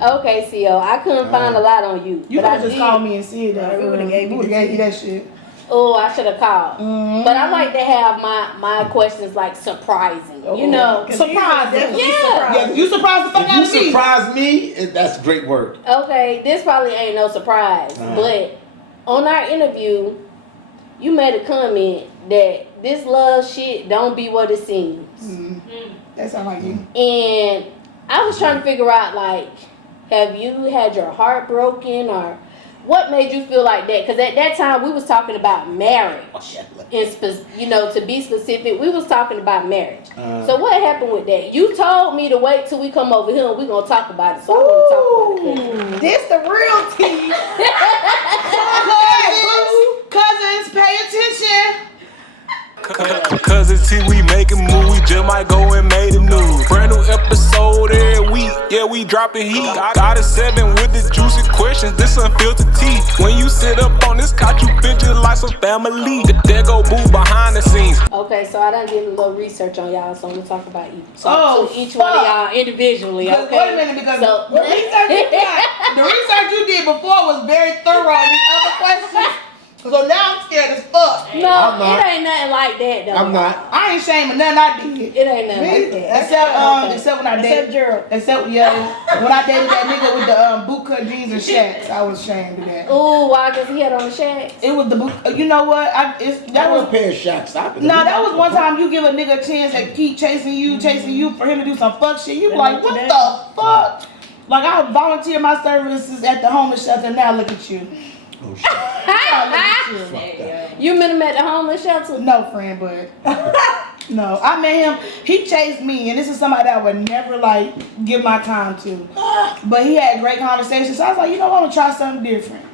Okay, CO, I couldn't find a lot on you. You but could just call me and see that. We would've gave you that shit. Oh, I should have called. But I like to have my questions like surprising. You know, surprising. Yeah, you surprised the fuck out of me. You surprise me, that's great work. Okay, this probably ain't no surprise, but on our interview, you made a comment that this love shit don't be what it seems. That sound like you. And I was trying to figure out, like, have you had your heart broken, or what made you feel like that? Because at that time we was talking about marriage, and to be specific, we was talking about marriage. So what happened with that? You told me to wait till we come over here and we gonna talk about it. So I want to talk about it. This the real tea. Cousins, pay attention. Cuzn T, we making move, we just might go and make the news. Brand new episode every week, yeah, we dropping heat. Got a 7 with the juicy questions, this unfiltered tea. When you sit up on this couch, you feel just like some family. There go boo behind the scenes. Okay, so I done did a little research on y'all, so I'm gonna talk about each one of y'all individually. Okay. Wait a minute, because the research you did before was very thorough on these other questions. So now I'm scared as fuck. No, it ain't nothing like that though. I'm not. I ain't ashamed of nothing I did. It ain't nothing like that. Except when I dated Gerald. When I dated that nigga with the bootcut jeans and shacks, I was ashamed of that. Ooh, why? Cause he had on the shacks. It was the boot. You know what? That was a pair of shacks. No, that was one time you give a nigga a chance to keep chasing you for him to do some fuck shit. You be like, what the fuck? Like I volunteer my services at the homeless shelter. Now look at you. Oh shit. You met him at the homeless shelter? No, friend, but no, I met him. He chased me, and this is somebody that I would never like give my time to. But he had great conversations, so I was like, you know what, I'm gonna try something different.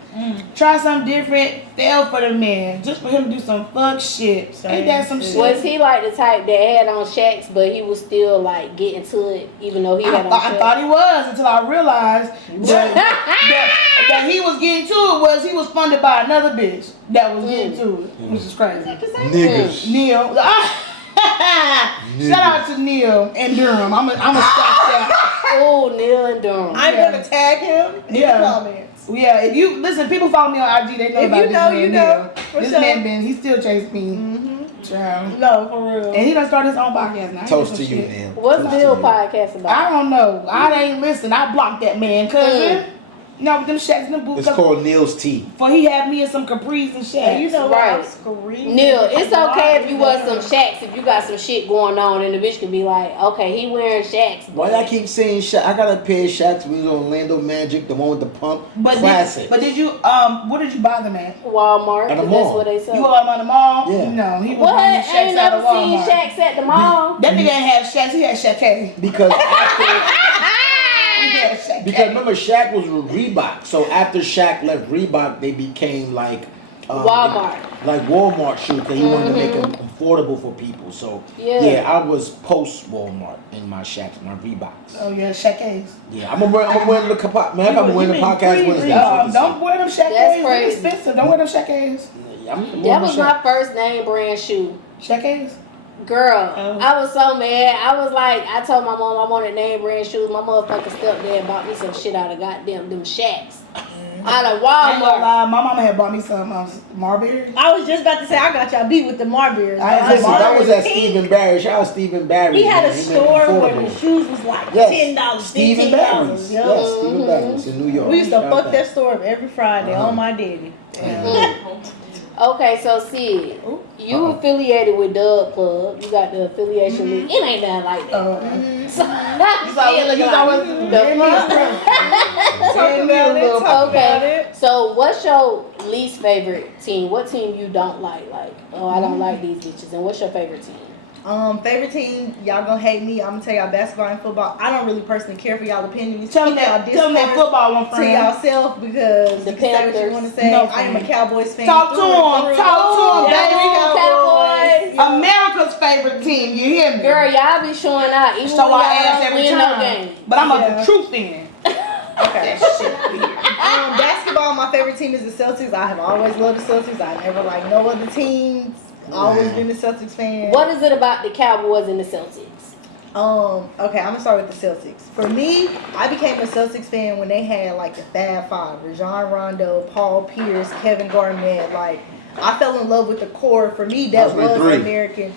Try something different. Fell for the man just for him to do some fuck shit. Ain't that some shit? Was he like the type that had on shacks, but he was still like getting to it, even though he had on shacks? I thought he was until I realized that he was getting to it was he was funded by another bitch that was getting to it, which is crazy. Niggas. Neil. Shout out to Neil and Durham. I'm a stop that. Oh, Neil and Durham. I'm gonna tag him in the comments. Yeah, if you listen, people follow me on IG. They know about this man. You know. This man he still chased me. Child. No, for real. And he done started his own podcast now. Toast to you, Neil. What's Neil podcast about? I don't know. I ain't listen. I blocked that man, cousin. No, with them shacks and them boots. It's called Neil's Tea. For he had me in some capris and shacks. You know right. what? Neil, it's okay if you wear some shacks if you got some shit going on, and the bitch can be like, okay, he wearing shacks. Why y'all keep saying shack? I got a pair of shacks. We was on Orlando Magic, the one with the pump. Classic. But did you what did you buy them at? Walmart. At the That's mall. what they sell. You bought them at the mall? Yeah. No, he was What? buying I shacks ain't out never of Walmart. seen shacks at the mall. That nigga ain't have shacks. He had Shaq. Because because remember Shaq was with Reebok, so after Shaq left Reebok, they became like Walmart. Like Walmart shoes, because he wanted to make them affordable for people. So yeah, I was post Walmart in my Shaqs, my Reeboks. Oh yeah, Shaq Yeah, I'm gonna wear the I'm wearing the podcast Wednesday. Don't wear them Shaq That's A's. crazy. They're expensive. Don't wear them Shaq A's. Yeah, that was my first name brand shoe. Shaq A's. Girl, I was so mad. I was like, I told my mom I wanted name brand shoes. My motherfucking stepdad bought me some shit out of goddamn them Shacks. Out of Walmart. I ain't gonna lie, my mama had bought me some Marbury. I was just about to say, I got y'all beat with the Marbury. That was at Stephen Barry. Shout out Stephen Barry. He had a store where the shoes was like $10, Stephen Barry's. Yes, Stephen Barry's in New York. We used to fuck that store up every Friday on my daddy. Okay, so Sid, you affiliated with Dub Club. You got the affiliation league. It ain't nothing like that. Okay, so what's your least favorite team? What team you don't like? Like, oh, I don't like these bitches. And what's your favorite team? Favorite team, y'all gonna hate me. I'm gonna tell y'all basketball and football. I don't really personally care for y'all opinions. Tell them that football one, friend. To y'allself, because the you can say what you want to say. No, I am a Cowboys fan. Talk to him, baby. Cowboys. America's favorite team. You hear me? Girl, y'all be showing out. Even show when our y'all ass don't every win time. no game. But I'm a true fan. Okay. Basketball, my favorite team is the Celtics. I have always loved the Celtics. I never like no other teams. Always been the Celtics fan. What is it about the Cowboys and the Celtics? Okay, I'm gonna start with the Celtics. For me, I became a Celtics fan when they had like the Fab Five: Rajon Rondo, Paul Pierce, Kevin Garnett. Like, I fell in love with the core. For me, that was American.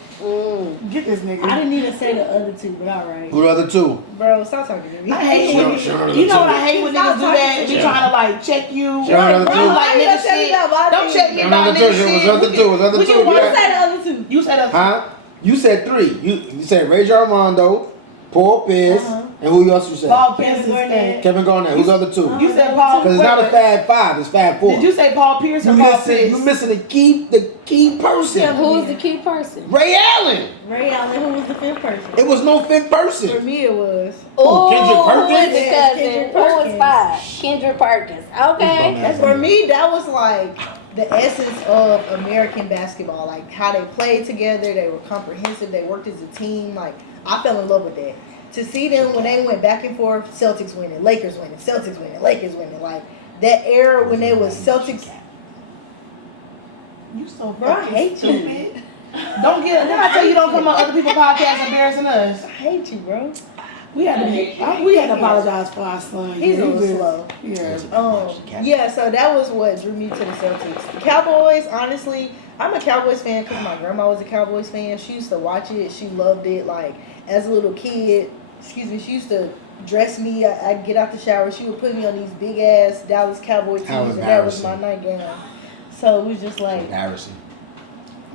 Get this nigga. I didn't even say the other two, but all right. Who the other two? Bro, stop talking to me. I hate when you know what I hate when niggas do that. Be trying to like check you. Bro, like nigga shit. Don't check me about nigga shit. What's other two? What's other two? You say the other two. You said Huh? You said three. You said Rajon Rondo, Paul Pierce, and who else you said? Paul Pierce and Kevin Garnett. Who's the other two? You said Paul. Because it's not a Fab Five. It's Fab Four. Did you say Paul Pierce or Paul Pierce? You're missing the key person. Yeah, who was the key person? Ray Allen. Ray Allen, who was the fifth person? It was no fifth person. For me, it was. Oh, Kendrick Perkins? who was the Yes, cousin? Kendrick Who was Perkins. five? Kendrick Perkins. Okay. For me, that was like the essence of American basketball. Like how they played together, they were comprehensive, they worked as a team. Like I fell in love with that. To see them when they went back and forth, Celtics winning, Lakers winning, Celtics winning, Lakers winning. Like that era when they was Celtics. You so Bro, I hate you. stupid. Don't get. Then I tell you don't come on other people's podcasts embarrassing us. I hate you, bro. We had to apologize for our son. He's a little slow. Yeah. Yeah, so that was what drew me to the Celtics. The Cowboys, honestly, I'm a Cowboys fan because my grandma was a Cowboys fan. She used to watch it. She loved it. Like, as a little kid, she used to dress me. I'd get out the shower. She would put me on these big-ass Dallas Cowboy tees, and that was my nightgown. So it was just like... Embarrassing.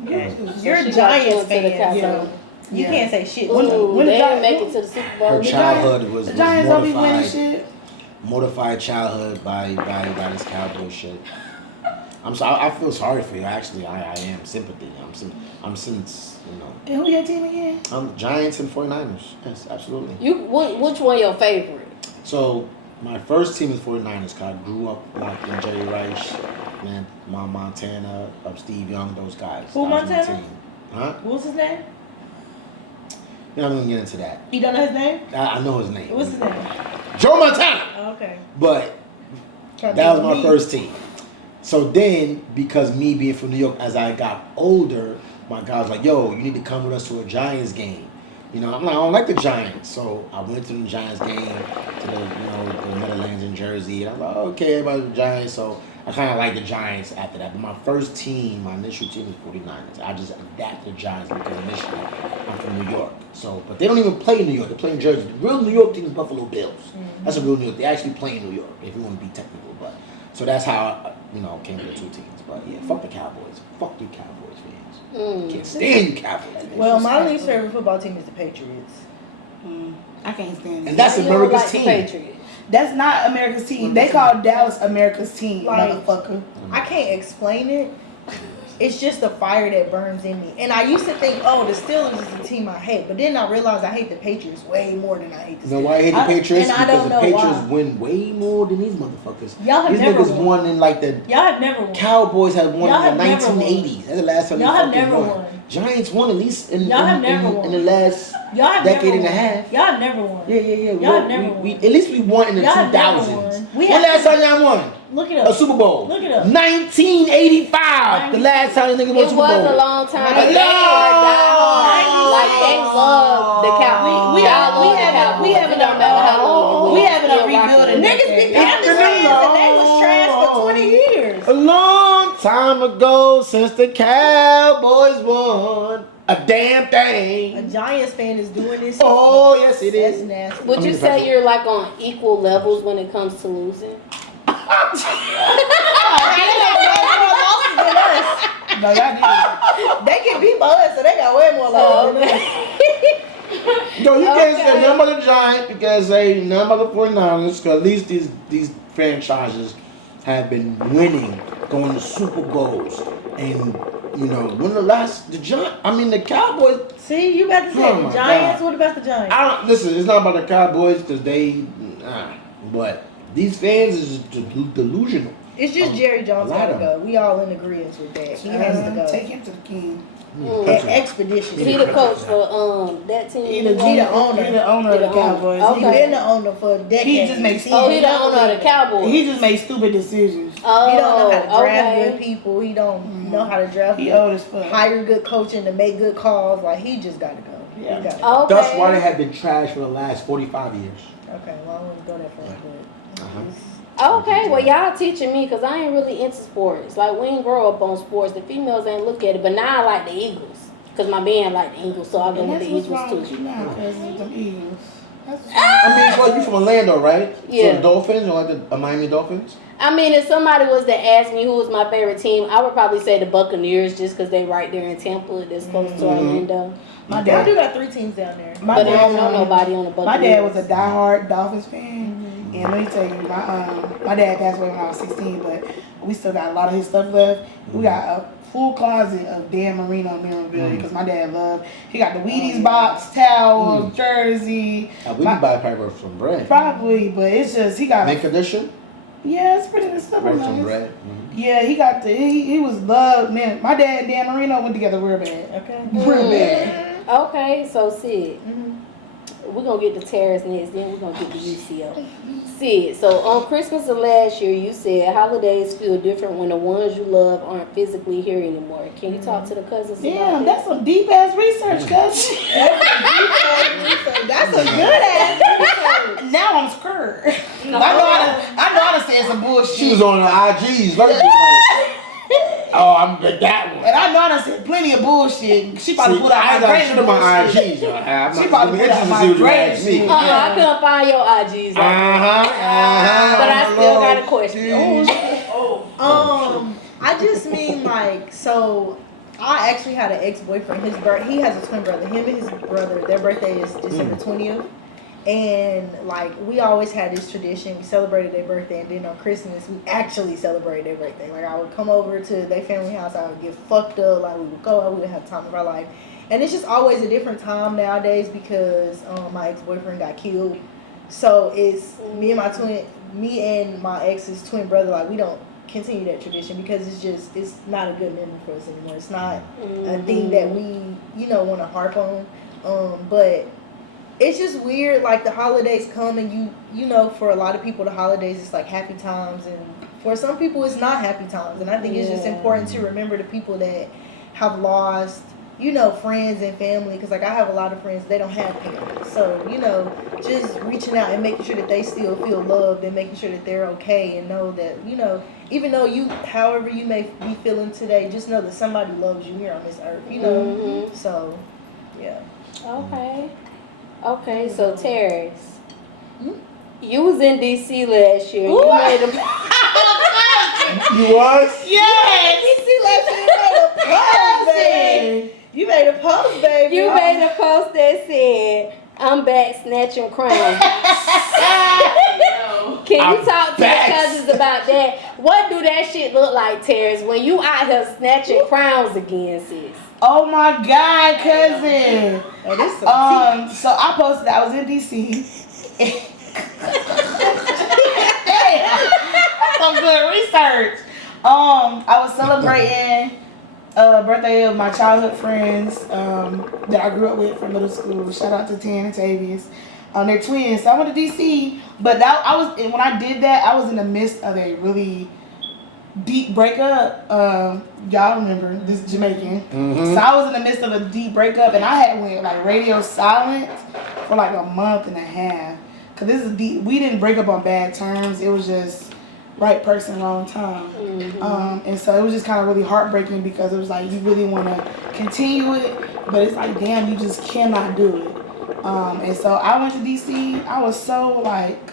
You're a Giants fan. You can't say shit. Ooh, when they didn't make it to the Super Bowl. Her childhood was the Giants don't be winning mortified. shit. Mortified childhood by this cowboy shit. I'm sorry. I feel sorry for you. Actually, I am sympathy. I'm since you know. And who your team again? I'm Giants and 49ers. Yes, absolutely. Which one your favorite? So my first team is 49ers. Cause I grew up like in Jerry Rice, man, Montana, Steve Young, those guys. Who, That was my Montana? team. Huh? What was his name? You're not gonna get into that. You don't know his name? I know his name. What's his name? Joe Montana. Oh, okay. But that was my first team. So then, because me being from New York, as I got older, my guy was like, yo, you need to come with us to a Giants game. You know, I'm like, I don't like the Giants. So I went to the Giants game, to the Meadowlands in Jersey. And I'm like, okay, everybody's the Giants. So I kind of like the Giants after that. But my first team, my initial team was 49ers. I just adapted the Giants because initially I'm from New York. So, but they don't even play in New York. They play in Jersey. The real New York team is Buffalo Bills. Mm-hmm. That's a real New York. They actually play in New York, if you want to be technical. But so that's how I came to the two teams. But yeah, fuck the Cowboys. Fuck you Cowboys fans. Can't stand you Cowboys fans. Well, my least favorite football team is the Patriots. I can't stand it. And that's America's team. That's not America's team. They call Dallas America's team, motherfucker. I can't explain it. It's just the fire that burns in me. And I used to think, oh, the Steelers is the team I hate. But then I realized I hate the Patriots way more than I hate the Steelers. You know why I hate the Patriots? And I don't Because the know Patriots why. win way more than these motherfuckers. Y'all have these never niggas won. won in like the Y'all have never won. Cowboys have won Y'all in the have never 1980s. That's the last time Y'all they have fucking never won. won. Giants won at least in Y'all have never won. in the last Y'all have decade never and a won. half. Y'all have never won. Yeah. Y'all have never won. At least we won in the Y'all have never 2000s. won. When last time y'all won? Look it A up. Super Bowl. Look it up. 1985. The last time niggas won It Super was Bowl. a long time. They are diehard. Like they love the Cowboys. We having no matter how long. We having a rebuilding. Niggas be pounding fans and they was trash for 20 years. A long time ago since the Cowboys won a damn A thing. Giants fan is doing this. Oh, yes, it That's is. nasty. Would you say you're like on equal levels when it comes to losing? No, y'all They can beat my us, so they got way more love than us. No, you can't say nothing about the Giants. You can't say nothing about the 49ers, because at least these franchises have been winning, going to Super Bowls, and when the Cowboys. See, you about to say Oh the my Giants? God. What about the Giants? Listen, it's not about the Cowboys because but these fans is delusional. It's just Jerry Jones A lot gotta of go. We all in agreement with that. He has to go. Take him to the king. Expedition. He the coach for that team. He the owner. He the owner of the Cowboys. Okay. He been the owner for decades. He just makes. He the owner of the Cowboys. He just makes stupid decisions. Oh, He don't know how to draft okay. good people. He don't know how to draft. He good, old as fuck. hire good coaching to make good calls. Like he just gotta go. Yeah. You got it. Okay. That's why they have been trashed for the last 45 years. Okay, well, I wouldn't go that far, but. Okay, well y'all teaching me because I ain't really into sports. Like we ain't grow up on sports. The females ain't look at it, but now I like the Eagles because my man like the Eagles, so I go And with that's the what's Eagles wrong with you too. now, because of them Eagles. That's what's I mean, well, you from Orlando, right? Yeah. So the Dolphins, you like the Miami Dolphins? I mean, if somebody was to ask me who was my favorite team, I would probably say the Buccaneers just because they right there in Tampa, that's close to Orlando. My Y'all dad do got 3 teams down there. My But I dad, don't know nobody on the My Buccaneers. dad was a diehard Dolphins fan, and let me tell you, my dad passed away when I was 16, but we still got a lot of his stuff left. We got a full closet of Dan Marino memorabilia because my dad loved. He got the Wheaties box, towels, jersey. We can buy probably some bread. Probably, but it's just he got. Mint condition? Yeah, it's pretty good stuff. Worth on some this. bread. Yeah, he got he was loved, man. My dad and Dan Marino went together real bad. Okay. Real bad. Okay, so Sid, we're gonna get the Terrace next, then we're gonna get the UCO. Sid, so on Christmas of last year, you said holidays feel different when the ones you love aren't physically here anymore. Can you talk to the cousins Damn, about that's some deep ass research, cuz. That's a good ass research. Now I'm scared. I know how to say some bullshit. She was on the IGs lurking like, oh, I'm that one. And I know I done said plenty of bullshit. She probably put out I my got greatest shit on my bullshit. IGs. I'm She not probably put out interested to my see what you greatest ask me. shit. I couldn't find your IGs. But I still got a question. I just mean like, so I actually had an ex-boyfriend. He has a twin brother. Him and his brother, their birthday is December 20th. And like we always had this tradition. We celebrated their birthday, and then on Christmas we actually celebrated their birthday. Like I would come over to their family house. I would get fucked up. Like we would go out. We would have the time of our life. And it's just always a different time nowadays because my ex-boyfriend got killed. So it's me and my ex's twin brother. Like we don't continue that tradition because it's not a good memory for us anymore. It's not a thing that we want to harp on. But it's just weird, like the holidays come and you know, for a lot of people the holidays is like happy times, and for some people it's not happy times. And I think it's just important to remember the people that have lost, friends and family, because like I have a lot of friends, they don't have parents. So, just reaching out and making sure that they still feel loved and making sure that they're okay, and know that, even though however you may be feeling today, just know that somebody loves you here on this earth, So, yeah. Okay, so Terrace, you was in DC last year. You made a You was? Yes! DC last year you made a post, baby. You made a post that said, "I'm back snatching crowns." Can you talk to the cousins about that? What do that shit look like, Terrace, when you out here snatching crowns again, sis? Oh my God, cousin. So I posted I was in DC. Some good research. I was celebrating birthday of my childhood friends that I grew up with from middle school. Shout out to Tan and Tavius. They're twins. So I went to DC, but when I did that, I was in the midst of a really deep breakup. Y'all remember this Jamaican. So I was in the midst of a deep breakup, and I had went like radio silent for like a month and a half. Cause this is deep. We didn't break up on bad terms. It was just right person, wrong time. And so it was just kind of really heartbreaking because it was like you really want to continue it, but it's like damn, you just cannot do it. And so I went to DC. I was so like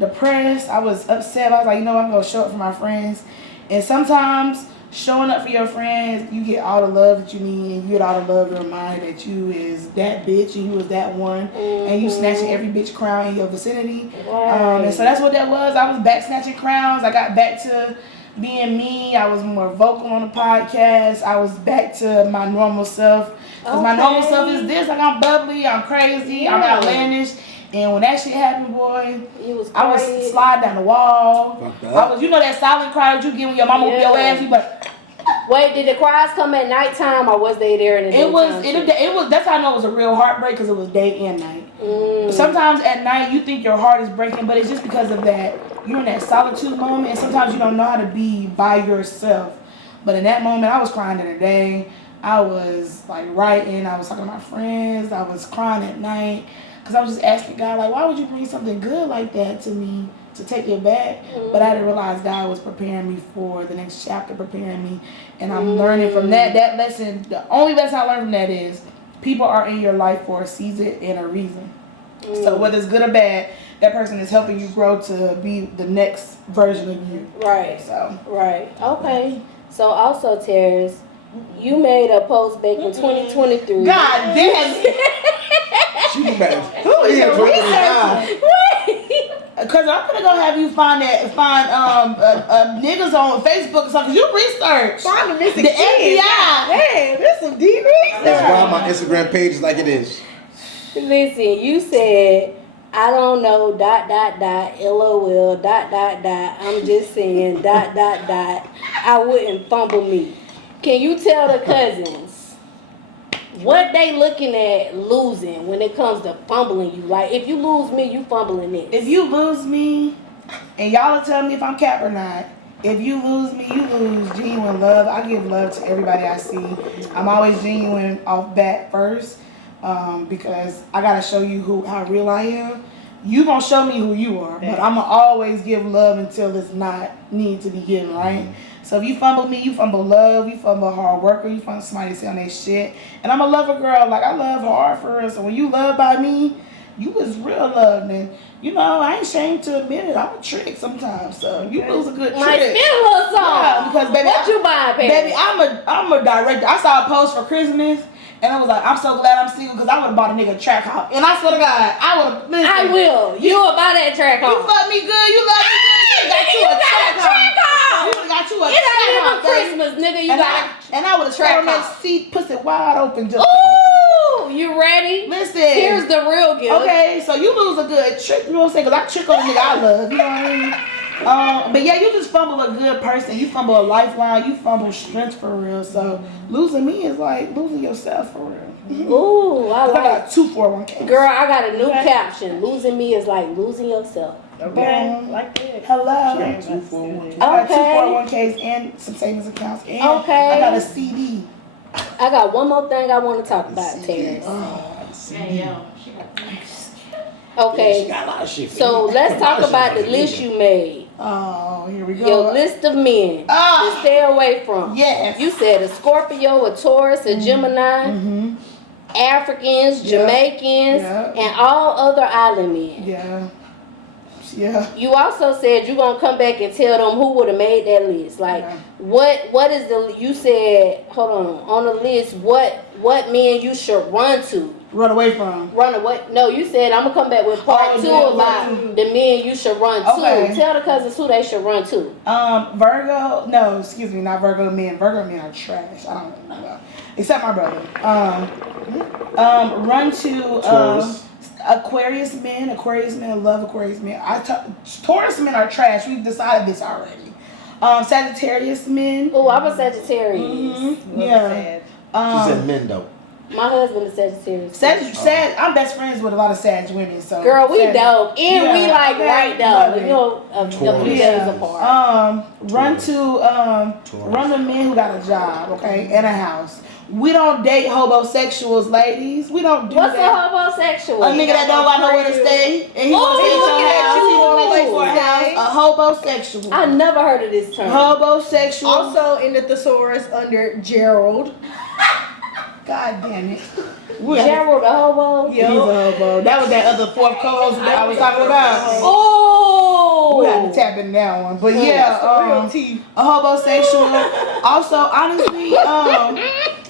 depressed. I was upset. I was like, I'm gonna show up for my friends. And sometimes showing up for your friends, you get all the love that you need, and you get all the love to remind that you is that bitch and you was that one, and you snatching every bitch crown in your vicinity. And so that's what that was. I was back snatching crowns. I got back to being me. I was more vocal on the podcast. I was back to my normal self. Because my normal self is this. Like I'm bubbly, I'm crazy, I'm outlandish. And when that shit happened, boy, I was slide down the wall. I was, that silent cry that you get when your mama whoop your ass. You like, wait, did the cries come at nighttime or was they there in the daytime? It was. That's how I know it was a real heartbreak because it was day and night. Sometimes at night you think your heart is breaking, but it's just because of that you're in that solitude moment, and sometimes you don't know how to be by yourself. But in that moment, I was crying in the day. I was like writing, I was talking to my friends, I was crying at night. Because I was just asking God, like, why would you bring something good like that to me to take it back? But I didn't realize God was preparing me for the next chapter, preparing me. And I'm learning from that. That lesson, the only lesson I learned from that is people are in your life for a season and a reason. So whether it's good or bad, that person is helping you grow to be the next version of you. Right. So. Right. Okay. So also, Terrence, you made a post back in 2023. God damn. She be mad. Who is your researcher? Cause I'm gonna go have you find niggas on Facebook or something. 'Cause you research. Find the missing The kids. FBI. Man, there's some deep research. That's why my Instagram page is like it is. Listen, you said, I don't know, LOL, I'm just saying, I wouldn't fumble me. Can you tell the cousins what they looking at losing when it comes to fumbling you? Like, if you lose me, you fumbling this. If you lose me, and y'all will tell me if I'm cap or not. If you lose me, you lose genuine love. I give love to everybody I see. I'm always genuine off bat first, because I gotta show you how real I am. You gonna show me who you are, but I'ma always give love until it's not need to be given, right? So if you fumble me, you fumble love, you fumble a hard worker, you fumble somebody that's on their shit. And I'm a lover girl, like I love hard for real. So when you love by me, you was real loved. And you know, I ain't ashamed to admit it. I'm a trick sometimes. So you lose a good trick. Like, spin a little song. Yeah, because baby, What you buying, baby? Baby, I'm a director. I saw a post for Christmas. And I was like, I'm so glad I'm single because I would have bought a nigga a track hop. And I swear to God, I would have. I will. You will buy that track You hop. fuck me good. You love me good. You got you a track hop. You got you a It track ain't even hop. Christmas, nigga. You got And I would have sat on that seat, pussy wide open. Just. Ooh, you ready? Listen. Here's the real gift. Okay, so you lose a good trick. You know what I'm saying? Because I trick on the nigga I love. You know what I mean? But yeah, you just fumble a good person. You fumble a lifeline. You fumble strength for real. So losing me is like losing yourself for real. Ooh, I I like got 2 401k. Girl, I got a new caption. Losing me is like losing yourself. Okay, like that. Hello. She got 2 401k. I got 2 Okay. 401ks and some savings accounts. And Okay. I got a CD. I got one more thing I want to talk about, Terrence. Okay. She got a lot of shit. So let's talk about the list you made. Oh, here we go. Your list of men to stay away from. Yes. You said a Scorpio, a Taurus, a Gemini, Africans, Jamaicans, and all other island men. Yeah. You also said you're gonna come back and tell them who would have made that list. Like, what is the? You said, hold on the list. What men you should run to? Run away from. Run away? No, you said I'm gonna come back with part 2 about the men you should run to. Tell the cousins who they should run to. Virgo. No, excuse me, not Virgo men. Virgo men are trash. I don't know. Except my brother. Run to Taurus. Aquarius men. Aquarius men, love Aquarius men. Taurus men are trash. We've decided this already. Sagittarius men. Oh, I'm a Sagittarius. Yeah. She said men though. My husband is Sagittarius. I'm best friends with a lot of Sag women. So girl, we dope. And we like right though. You know, a few days apart. Run to men who got a job, okay, and a house. We don't date homosexuals, ladies. We don't do What's that. a homosexual? A nigga that don't got nowhere to stay and he wants to stay at your house. He wants to pay for a house. A homosexual. I never heard of this term. Homosexual. Also in the thesaurus under Gerald. God damn it. Gerald a hobo? He's a hobo. That was that other 4th co-host that I was talking about. Oh! We had to tap in that one. But yeah, a homosexual. Also, honestly,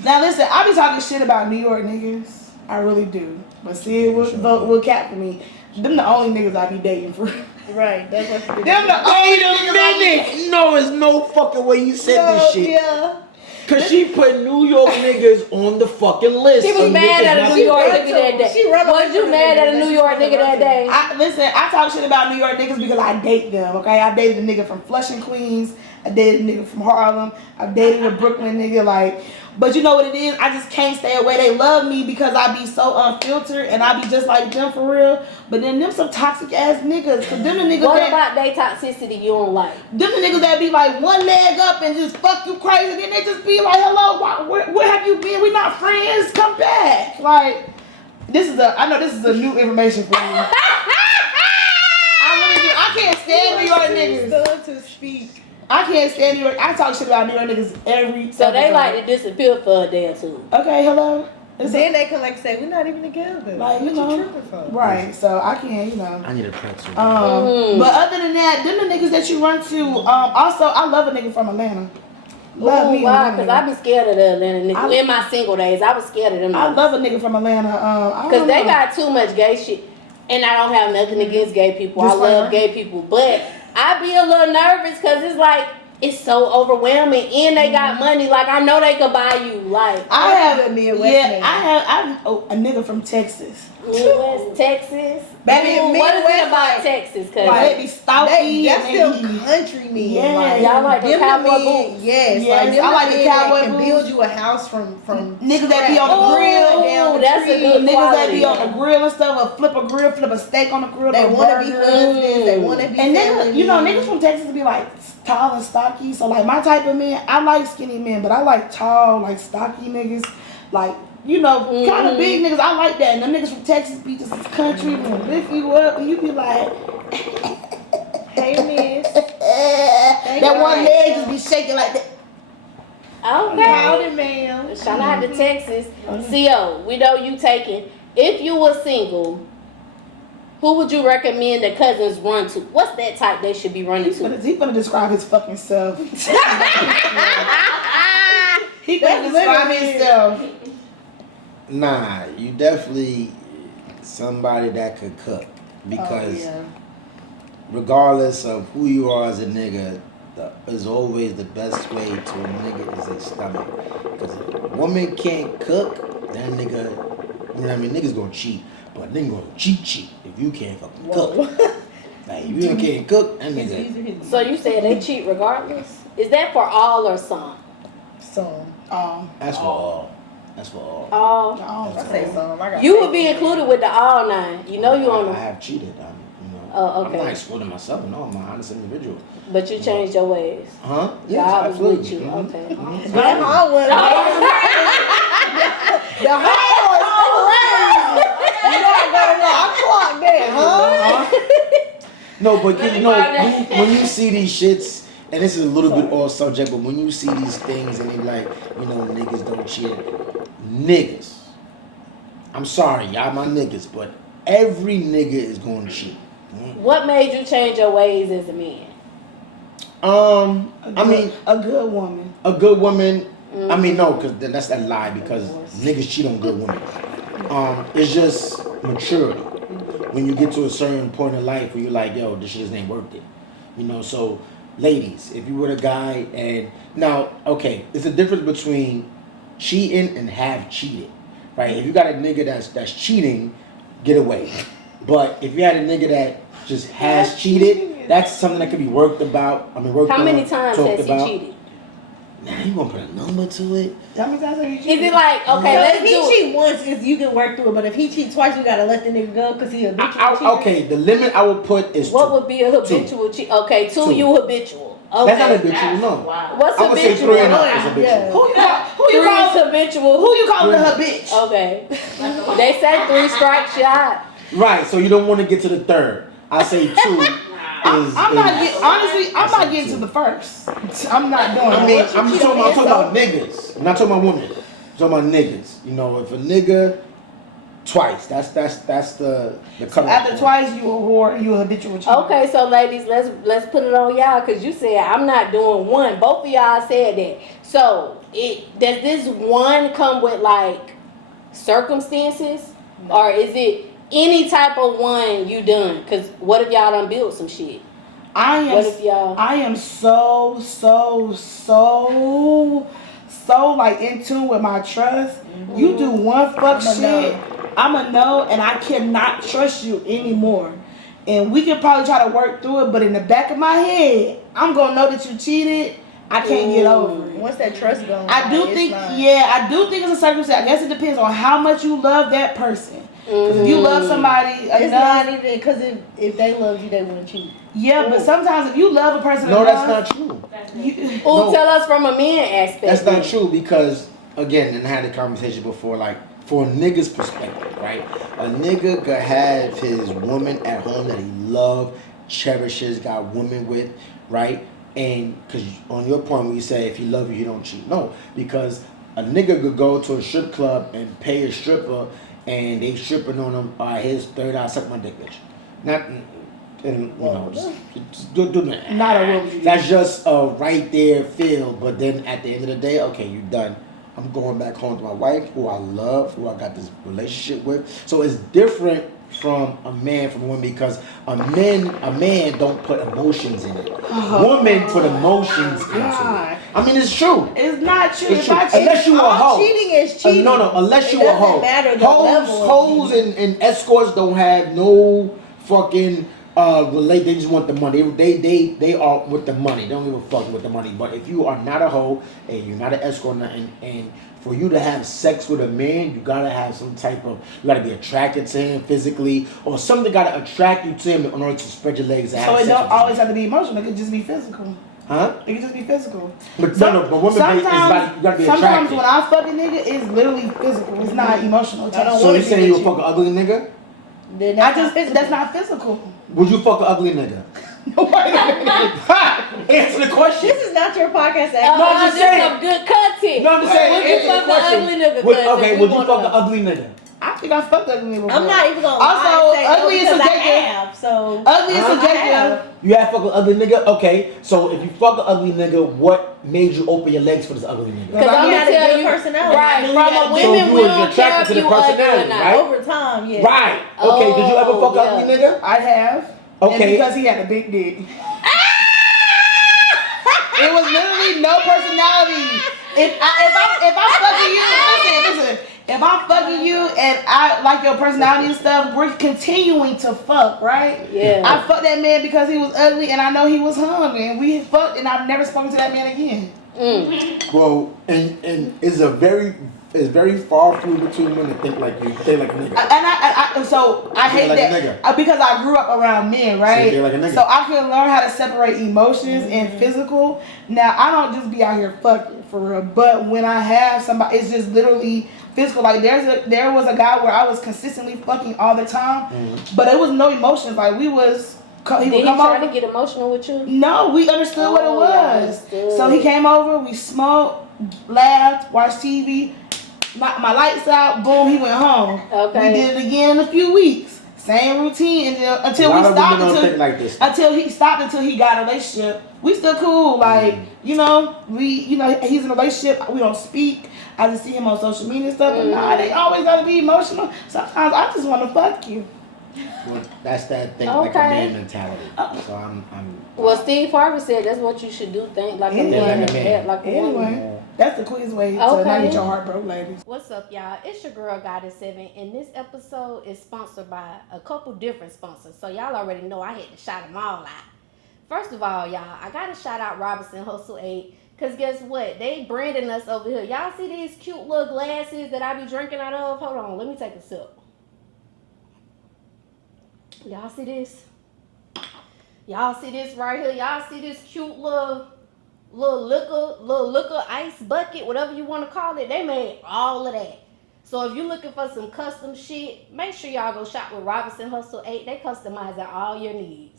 now listen, I be talking shit about New York niggas. I really do. But see, it will cap for me. Them the only niggas I be dating for. Right, that's what you Them the only niggas. No, there's no fucking way you said this shit. Yeah. Cause she put New York niggas on the fucking list. She was mad at a New York nigga that day. Was you mad at a New York nigga that day? I talk shit about New York niggas because I date them, okay? I dated a nigga from Flushing, Queens. I dated a nigga from Harlem. I dated a Brooklyn nigga. Like, But you know what it is? I just can't stay away. They love me because I be so unfiltered and I be just like them for real. But then them some toxic ass niggas. Cause them the niggas What about they toxicity you don't like? them the niggas that be like one leg up and just fuck you crazy. Then they just be like, hello, where have you been? We not friends. Come back. Like, I know this is a new information for me. I can't stand New York niggas. To speak. I can't stand New York. I talk shit about New York niggas every So they episode. like to disappear for a day or two. Okay, hello. Then they can like say we're not even together. Like, what you know, tripping for? right? So I can't, you know. I need a pretzel. But other than that, them the niggas that you run to. Also, I love a nigga from Atlanta. Love me. Why? Atlanta Because I be scared of the Atlanta niggas. I- In my single days, I was scared of them. I love a nigga from Atlanta. Because they got too much gay shit. And I don't have nothing against gay people. I love gay people. But I be a little nervous because it's like, it's so overwhelming. And they got money. Like, I know they could buy you. Like, I have a Midwest man. I a nigga from Texas. Midwest, Texas. Baby, Ooh, what is it Midwest, about like- Texas? Cause Like, they be stalky. That's and still they be- country men. Yeah. Like, Y'all like the them cowboy men, boots? Yes, Yes, like them I like the men cowboy that can boots. build you a house from Niggas that be on the Oh, grill. down the that's a tree. good Niggas that be quality. on the grill and stuff, or flip a grill, flip a steak on the grill. They or want to be burger. husbands. They want to be And family then, you know, men. niggas from Texas be like tall and stocky. So, like, my type of man, I like skinny men, but I like tall, like stocky niggas. Like, you know, kind of big niggas. I like that. And them niggas from Texas be just country and lift you up, and you be like, Hey, miss. that one leg just be shaking like that. Okay. Howdy, ma'am. Shout out to Texas. CO, we know you taking. If you were single, who would you recommend the cousins run to? What's that type they should be running to? He gonna describe his fucking self. He gonna That's describe literally himself. Nah, you definitely somebody that could cook because regardless of who you are as a nigga, is always the best way to a nigga is a stomach. Because if a woman can't cook, that nigga, you know what I mean? Niggas gonna cheat, but nigga gonna cheat if you can't fucking cook. Like if you can't cook, that nigga. So you said they cheat regardless? Is that for all or some? Some. That's for all. That's for all. All. I say some. I got You would be included with the all nine. You know you on I the, have cheated. Oh, okay. I'm not excluding myself. No, I'm an honest individual. but you changed your ways. Huh? Yes, God was absolutely. with you. Mhm. Okay. Mhm. The hard one. The hard one. You know I clocked that, huh? No, but you know, when you see these shits, and this is a little bit off subject, but when you see these things and they like, you know, niggas don't cheat. Niggas. I'm sorry, y'all my niggas, but every nigga is going to cheat. What made you change your ways as a man? I mean, a good woman. a good woman. I mean, no, because that's that lie. Because niggas cheat on good women. It's just maturity. When you get to a certain point in life where you're like, yo, this shit just ain't worth it. You know, so ladies, if you were a guy and now, okay, there's a difference between cheating and have cheated, right? If you got a nigga that's cheating, get away. But if you had a nigga that just has cheated, that's something that could be worked about. I mean, worked on. How many times talked has he about. cheated? Now you gonna put a number to it? How many times have you Is cheated? it like, okay, So let's if he do it. cheat once, you can work through it. But if he cheat twice, you gotta let the nigga go because he a bitch. Okay, the limit I would put is What two. would be a habitual cheat? Okay, two, you habitual. Okay. That's not habitual, no. What's I would say habitual? 3 and up is habitual. Yeah. Who you Three call? is habitual. Who you calling her bitch? Okay. They say 3 strike shot. Right, so you don't want to get to the third. I say 2 is. I'm not getting, honestly, I'm not getting to the first. I'm not doing I it. mean, I'm talking about niggas. I'm not talking about women. I'm talking about niggas. You know, if a nigga twice, that's the cutoff. After twice, you a whore, you a habitual cheater. Okay, so ladies, let's put it on y'all because you said I'm not doing one. Both of y'all said that. So does this one come with like circumstances, or is it any type of one you done? Because what if y'all done built some shit? What if y'all? I am so like in tune with my trust. Mm-hmm. You do one fuck shit, I'ma know, and I cannot trust you anymore. And we can probably try to work through it, but in the back of my head, I'm gonna know that you cheated, I can't get over it. Once that trust goes, I do think it's a circumstance. I guess it depends on how much you love that person. Because if you love somebody enough, it's not even because if they loved you, they wouldn't cheat. Yeah, but sometimes if you love a person No, enough, that's not true. Tell us from a man aspect. That's not true because, again, and I had a conversation before, like, for a nigga's perspective, right? A nigga could have his woman at home that he love, cherishes, got women with, right? And because on your point when you say if you love you, you don't cheat. No, because a nigga could go to a strip club and pay a stripper and they stripping on him, here's $30, suck my dick, bitch. Not, and you know, just do that. not a real. That's just a right there feel. But then at the end of the day, okay, you done. I'm going back home to my wife, who I love, who I got this relationship with. So it's different from a man from a woman because a man don't put emotions in it. Women put emotions into it. I mean, it's true. It's not true. It's true. Unless you a hoe. Cheating is cheating. No. Unless you a hoe. Matter the level Hoes and escorts don't have no fucking relate. They just want the money. They are with the money. They don't give a fuck with the money. But if you are not a hoe and you're not an escort and for you to have sex with a man, you gotta have some type of, you gotta be attracted to him physically, or something gotta attract you to him in order to spread your legs and have sex. So it don't always have to be emotional. It could just be physical. Huh? It could just be physical. But but women, you gotta be attracted. Sometimes when I fuck a nigga, it's literally physical. It's not emotional. So you saying you would fuck an ugly nigga? That's not physical. Would you fuck an ugly nigga? Answer the question. This is not your podcast. No, I'm just saying. Some good content. No, I'm just saying. Would you fuck an ugly nigga? Would you fuck an ugly nigga? I think I fucked ugly nigga before. I'm not even gonna also, lie. ugly is subjective. Ugly is subjective. You have fuck an ugly nigga? Okay. So if you fuck an ugly nigga, what made you open your legs for this ugly nigga? Because I'm gonna tell you, personality. right? From a So women, you we was don't care attracted if to the you ugly or personality, not. right? Over time, yeah. Right. Okay. Did you ever fuck an ugly nigga? I have. Okay. And because he had a big dick. It was literally no personality. If I'm fucking you, listen. If I'm fucking you and I like your personality and stuff, we're continuing to fuck, right? Yeah. I fucked that man because he was ugly and I know he was hungry, and we fucked and I've never spoken to that man again. Well, and it's very far few between men that think like you, think like a nigga. So I hate like that because I grew up around men, right? So, like a nigga. So I can learn how to separate emotions and physical. Now I don't just be out here fucking for real, but when I have somebody, it's just literally physical. Like there was a guy where I was consistently fucking all the time, but it was no emotions. Like he would Did he come try over. to get emotional with you? No, we understood what it was. So he came over, we smoked, laughed, watched TV. My lights out, boom, he went home. Okay. We did it again in a few weeks. Same routine until we stopped until he stopped until he got a relationship. We still cool, like, he's in a relationship, we don't speak. I just see him on social media and stuff, but they always gotta be emotional. Sometimes I just wanna fuck you. Well, that's that thing like a man mentality. So I'm Well, Steve Harvey said that's what you should do. Think like a man and act like a woman. Anyway, that's the quickest way to not get your heart broke, ladies. What's up, y'all? It's your girl, Goddess 7, and this episode is sponsored by a couple different sponsors. So y'all already know I had to shout them all out. First of all, y'all, I gotta shout out Robinson Hustle 8. Cause guess what? They branding us over here. Y'all see these cute little glasses that I be drinking out of? Hold on, let me take a sip. Y'all see this? Y'all see this right here? Y'all see this cute little liquor ice bucket, whatever you want to call it? They made all of that. So if you're looking for some custom shit, make sure y'all go shop with Robinson Hustle 8. They customize all your needs.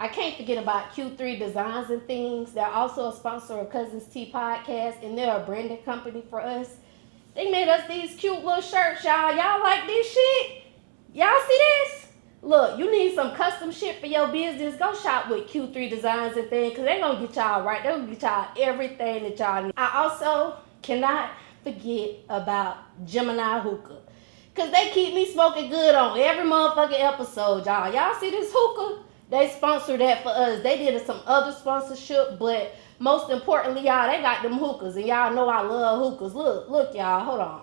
I can't forget about Q3 Designs and Things. They're also a sponsor of Cuzn podcast, and they're a branding company for us. They made us these cute little shirts, y'all. Y'all like this shit? Y'all see this? Look, you need some custom shit for your business, go shop with Q3 Designs and Things, because they're going to get y'all right. They're going to get y'all everything that y'all need. I also cannot forget about Geminiih Hookah, because they keep me smoking good on every motherfucking episode, y'all. Y'all see this hookah? They sponsored that for us. They did some other sponsorship, but most importantly, y'all, they got them hookahs, and y'all know I love hookahs. Look, y'all, hold on.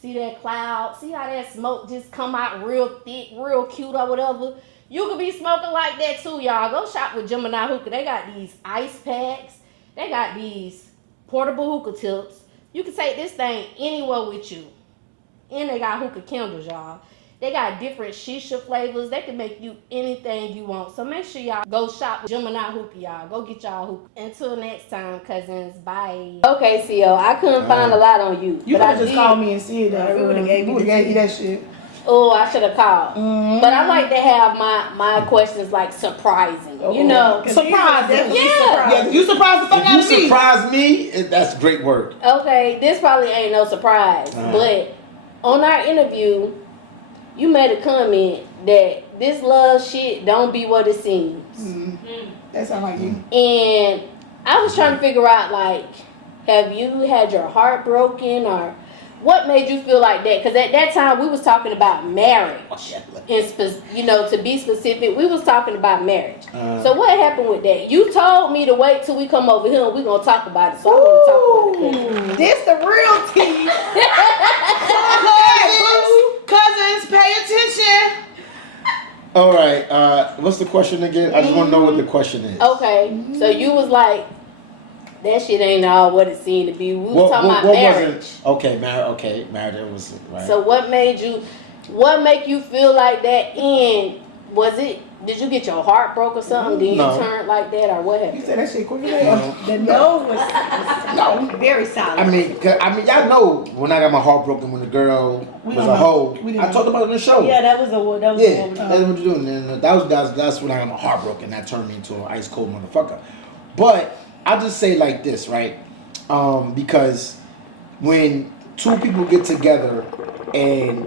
See see that cloud, see how that smoke just come out real thick, real cute or whatever. You could be smoking like that too, y'all. Go shop with Gemini Hookah. They got these ice packs. They got these portable hookah tips. You can take this thing anywhere with you. And they got hookah candles, y'all. They got different shisha flavors. They can make you anything you want. So make sure y'all go shop with Gemini Hookah, y'all. Go get y'all hookah. Until next time, cousins. Bye. Okay, CO. I couldn't find a lot on you. You could have just called me and said that. We would've gave you that shit. Oh, I should have called. Mm-hmm. But I like to have my questions like surprising. You know, surprising. Yeah. You surprised the fuck out of me. You surprise me, that's great work. Okay, this probably ain't no surprise, but on our interview, you made a comment that this love shit don't be what it seems. Mm-hmm. That sound like you. And I was trying to figure out, like, have you had your heart broken or what made you feel like that? Because at that time we was talking about marriage. And to be specific, we was talking about marriage. So what happened with that? You told me to wait till we come over here and we gonna talk about it. So I want to talk about it. This the real tea. Cousins, pay attention. All right. What's the question again? I just want to know what the question is. Okay. So you was like, that shit ain't all what it seemed to be. We was talking about marriage. Okay, marriage was right. So what make you feel like that? And did you get your heart broke or something? Did you turn like that or what happened? You said that shit quick as hell. The no was very solid. I mean, y'all know when I got my heart broken when the girl was a hoe. I talked about it in the show. Yeah, that was that's what you're doing. And that's when I got my heart broken. That turned me into an ice cold motherfucker. But I'll just say like this, right? Because when two people get together and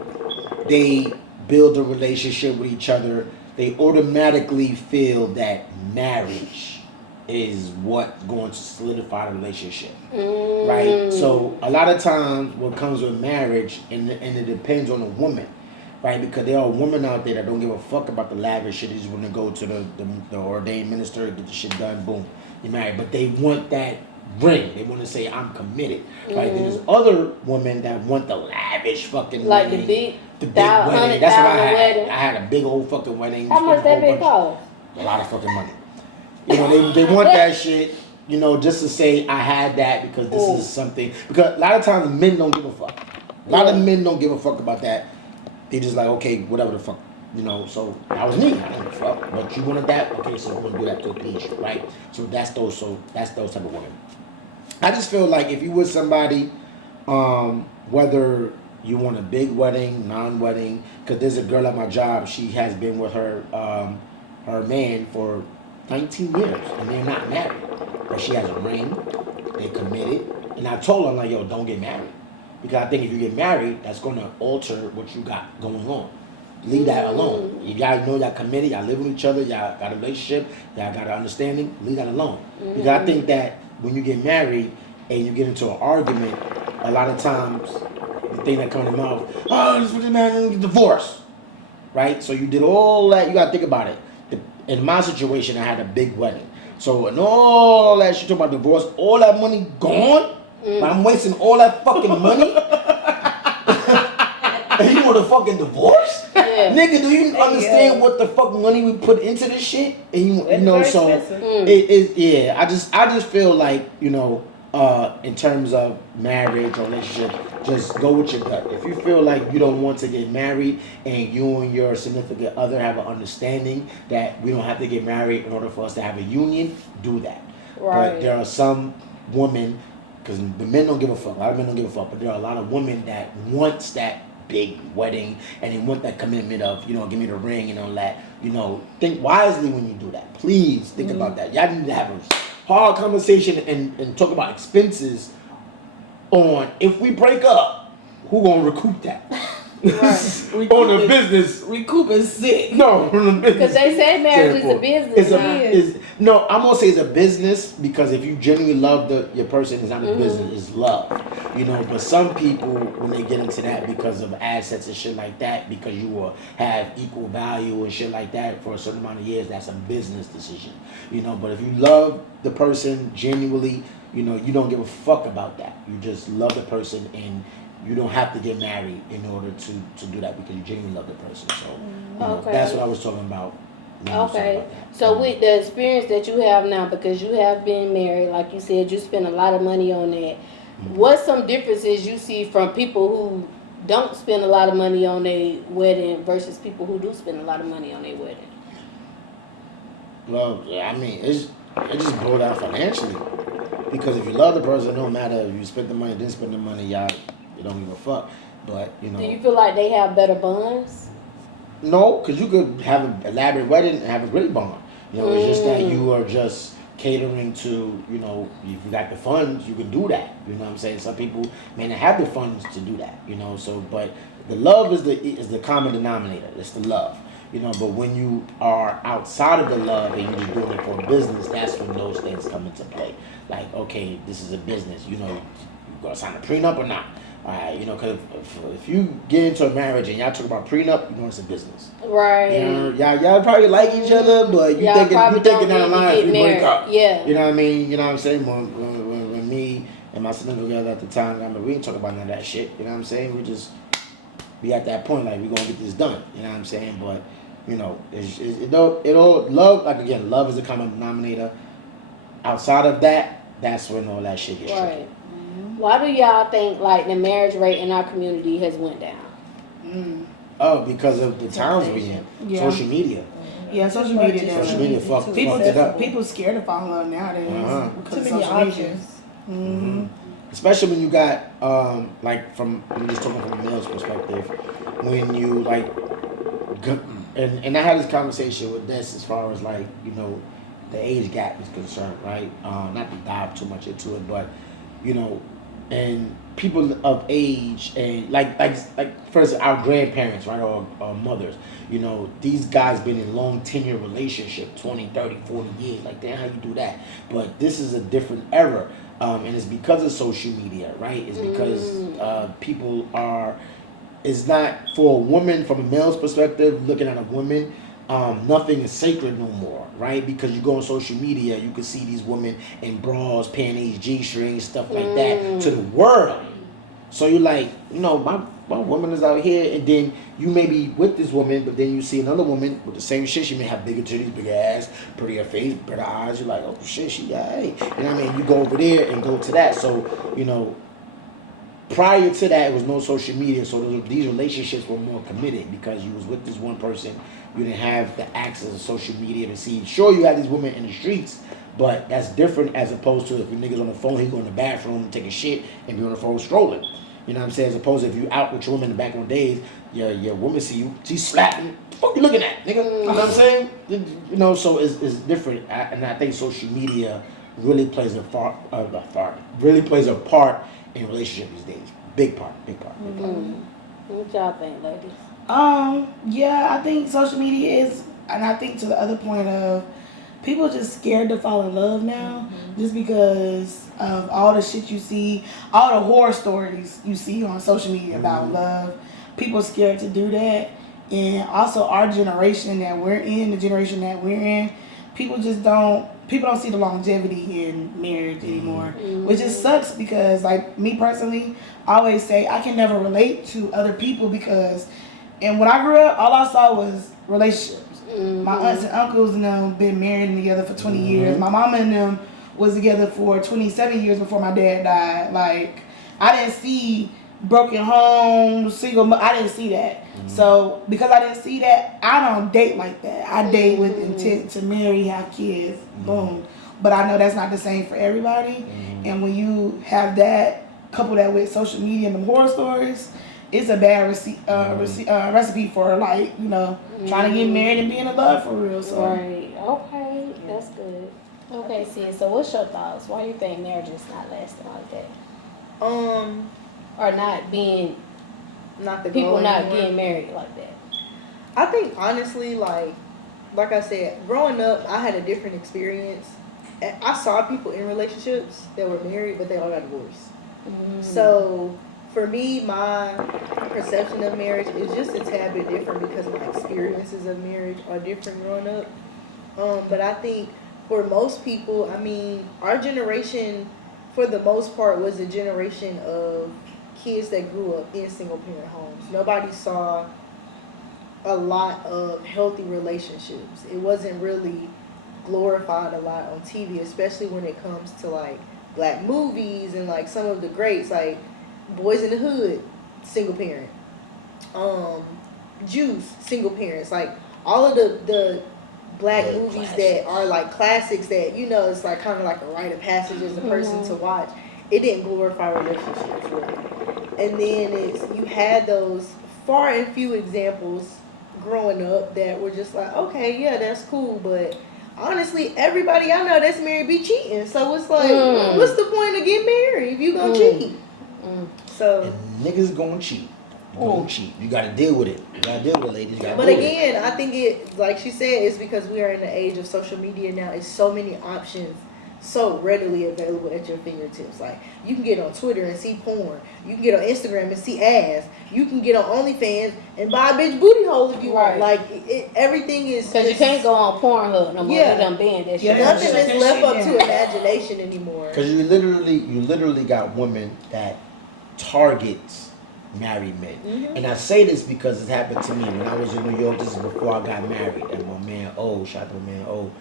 they build a relationship with each other, they automatically feel that marriage is what's going to solidify the relationship, right? So a lot of times what comes with marriage, and it depends on the woman, right? Because there are women out there that don't give a fuck about the lavish shit. They just want to go to the ordained minister, get the shit done, boom, you're married. But they want that ring. They want to say, I'm committed, right? There's other women that want the lavish fucking like wedding, the big wedding. That's what I had. Wedding. I had a big old fucking wedding. How much that big cost? A lot of fucking money. You know, they want that shit, you know, just to say I had that because this is something. Because a lot of times men don't give a fuck. A lot of men don't give a fuck about that. They just like, okay, whatever the fuck, you know. So that was me. I don't give a fuck. But you wanted that, okay? So we're gonna do that to please you, right? So that's those type of women. I just feel like if you with somebody, whether you want a big wedding, non-wedding, because there's a girl at my job. She has been with her man for 19 years, and they're not married. But she has a ring. They committed, and I told her, I'm like, yo, don't get married, because I think if you get married, that's going to alter what you got going on. Leave that alone. If y'all know y'all committed, y'all live with each other, y'all got a relationship, y'all got an understanding, leave that alone. Because I think that when you get married and you get into an argument, a lot of times the thing that comes to mouth, this is what the man divorce, right? So you did all that. You gotta think about it. In my situation, I had a big wedding, so and all that shit talking about divorce, all that money gone. I'm wasting all that fucking money. And you want a fucking divorce? Yeah. Nigga, do you understand what the fuck money we put into this shit? And you know, so it is. Yeah, I just feel like, you know, in terms of marriage or relationship, just go with your gut. If you feel like you don't want to get married and you and your significant other have an understanding that we don't have to get married in order for us to have a union, do that. Right. But there are some women, because the men don't give a fuck. A lot of men don't give a fuck, but there are a lot of women that wants that big wedding and they want that commitment of, you know, give me the ring and all that. You know, think wisely when you do that. Please think about that. Y'all need to have a hard conversation and talk about expenses on, if we break up, who gonna recoup that? Right. On the business. Recoup is sick. No, on the business. Because they say marriage is a business. No, I'm gonna say it's a business, because if you genuinely love your person, it's not a business, it's love. You know, but some people, when they get into that because of assets and shit like that, because you will have equal value and shit like that for a certain amount of years, that's a business decision. You know, but if you love the person genuinely, you know, you don't give a fuck about that. You just love the person, and you don't have to get married in order to do that because you genuinely love the person. So Okay. that's what I was talking about. Okay. So with the experience that you have now, because you have been married, like you said, you spend a lot of money on that. What's some differences you see from people who don't spend a lot of money on a wedding versus people who do spend a lot of money on a wedding? Well, I mean, it just boils down financially. Because if you love the person, no matter if you spend the money, didn't spend the money, y'all, you don't give a fuck. But, you know. Do you feel like they have better bonds? No, because you could have an elaborate wedding and have a great bond. You know, it's just that you are just catering to, you know, if you got the funds, you can do that. You know what I'm saying? Some people may not have the funds to do that, you know. So, but the love is the common denominator. It's the love. You know, but when you are outside of the love and you're just doing it for business, that's when those things come into play. Like, okay, this is a business. You know, you gonna sign a prenup or not? All right, you know, because if you get into a marriage and y'all talk about prenup, you know it's a business. Right. You know, y'all probably like each other, but you thinking down the line if we break up. Yeah. You know what I mean? You know what I'm saying? When me and my sister together at the time, I mean, we didn't talk about none of that shit. You know what I'm saying? We just be at that point like we gonna get this done. You know what I'm saying? But you know, it all love, like again, love is a common denominator. Outside of that, that's when all that shit gets tricky. Why do y'all think like the marriage rate in our community has went down? Oh, because of the times we in. Yeah. Social media. Yeah, social media does. Social media fucked it up. People scared to fall in love nowadays because Too of many social options. media. Especially when you got like I'm just talking from a male's perspective, when you like and I had this conversation with Des as far as like, you know, the age gap is concerned, right? Not to dive too much into it, but you know, and people of age and like first our grandparents, right, or mothers, you know, these guys been in long tenure relationship, 20, 30, 40 years, like damn, how you do that? But this is a different era, and it's because of social media, right? It's because people are, it's not for a woman from a male's perspective looking at a woman. Nothing is sacred no more, right? Because you go on social media, you can see these women in bras, panties, G-strings, stuff like that to the world. So you're like, you know, my woman is out here, and then you may be with this woman, but then you see another woman with the same shit. She may have bigger titties, bigger ass, prettier face, better eyes. You're like, oh shit, she got, hey. You know what I mean? You go over there and go to that. So, you know, prior to that, it was no social media, so these relationships were more committed because you was with this one person. You didn't have the access to social media to see. Sure, you had these women in the streets, but that's different as opposed to if a nigga's on the phone, he go in the bathroom and take a shit and be on the phone strolling. You know what I'm saying? As opposed to if you out with your woman in the back in the days, your woman see you, she's slapping. What the fuck you looking at, nigga? You know what I'm saying? You know, so it's different, and I think social media really plays a part in relationships these days. Big part. What y'all think, ladies? Yeah, I think social media is, and I think to the other point of people just scared to fall in love now, just because of all the shit you see, all the horror stories you see on social media about love. People scared to do that, and also our generation that we're in, the generation that we're in, people don't see the longevity in marriage anymore, which just sucks because, like, me personally, I always say I can never relate to other people because, and when I grew up, all I saw was relationships. My aunts and uncles and them been married together for 20 years. My mama and them was together for 27 years before my dad died. Like, I didn't see broken homes, single. I didn't see that. So because I didn't see that, I don't date like that. I date with intent to marry, have kids, boom. But I know that's not the same for everybody. And when you have that, couple that with social media and the horror stories, it's a bad recipe for, like, you know, trying to get married and being in love for real. So. Right. Okay. That's good. Okay, sis. So what's your thoughts? Why do you think marriage is not lasting like that? Or not being, people not getting married like that? I think honestly, like I said, growing up, I had a different experience. I saw people in relationships that were married, but they all got divorced. So for me, my perception of marriage is just a tad bit different because my experiences of marriage are different growing up. But I think for most people, I mean, our generation, for the most part, was a generation of kids that grew up in single parent homes. Nobody saw a lot of healthy relationships. It wasn't really glorified a lot on TV, especially when it comes to like black movies and like some of the greats, like Boys in the Hood, single parent, Juice, single parents, like all of the black movies that are like classics that, you know, it's like kind of like a rite of passage as a person to watch. It didn't glorify relationships really. And then you had those far and few examples growing up that were just like, okay, yeah, that's cool, but honestly, everybody I know that's married be cheating. So it's like, what's the point of getting married if you gonna cheat? So and niggas gonna cheat. Gonna cheat. You gotta deal with it. You gotta deal with it, ladies. You gotta but deal again, I think it, like she said, it's because we are in the age of social media now. It's so many options, so readily available at your fingertips. Like you can get on Twitter and see porn. You can get on Instagram and see ass. You can get on OnlyFans and buy a bitch booty hole if you want. Like everything is because you can't go on Pornhub no more. Yeah. They done banned that shit. Nothing is left up to imagination anymore. Because you literally got women that targets married men. And I say this because it happened to me when I was in New York. This is before I got married. And my man O, shout out to my man O,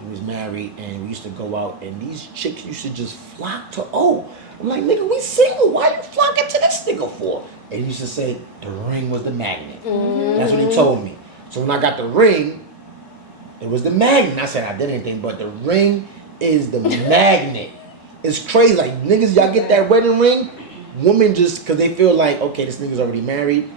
he was married and we used to go out and these chicks used to just flock to O. I'm like, nigga, we single. Why you flocking to this nigga for? And he used to say the ring was the magnet. That's what he told me. So when I got the ring, it was the magnet. I said I did anything, but the ring is the magnet. It's crazy. Like niggas, y'all get that wedding ring. Women just, because they feel like, okay, this nigga's already married.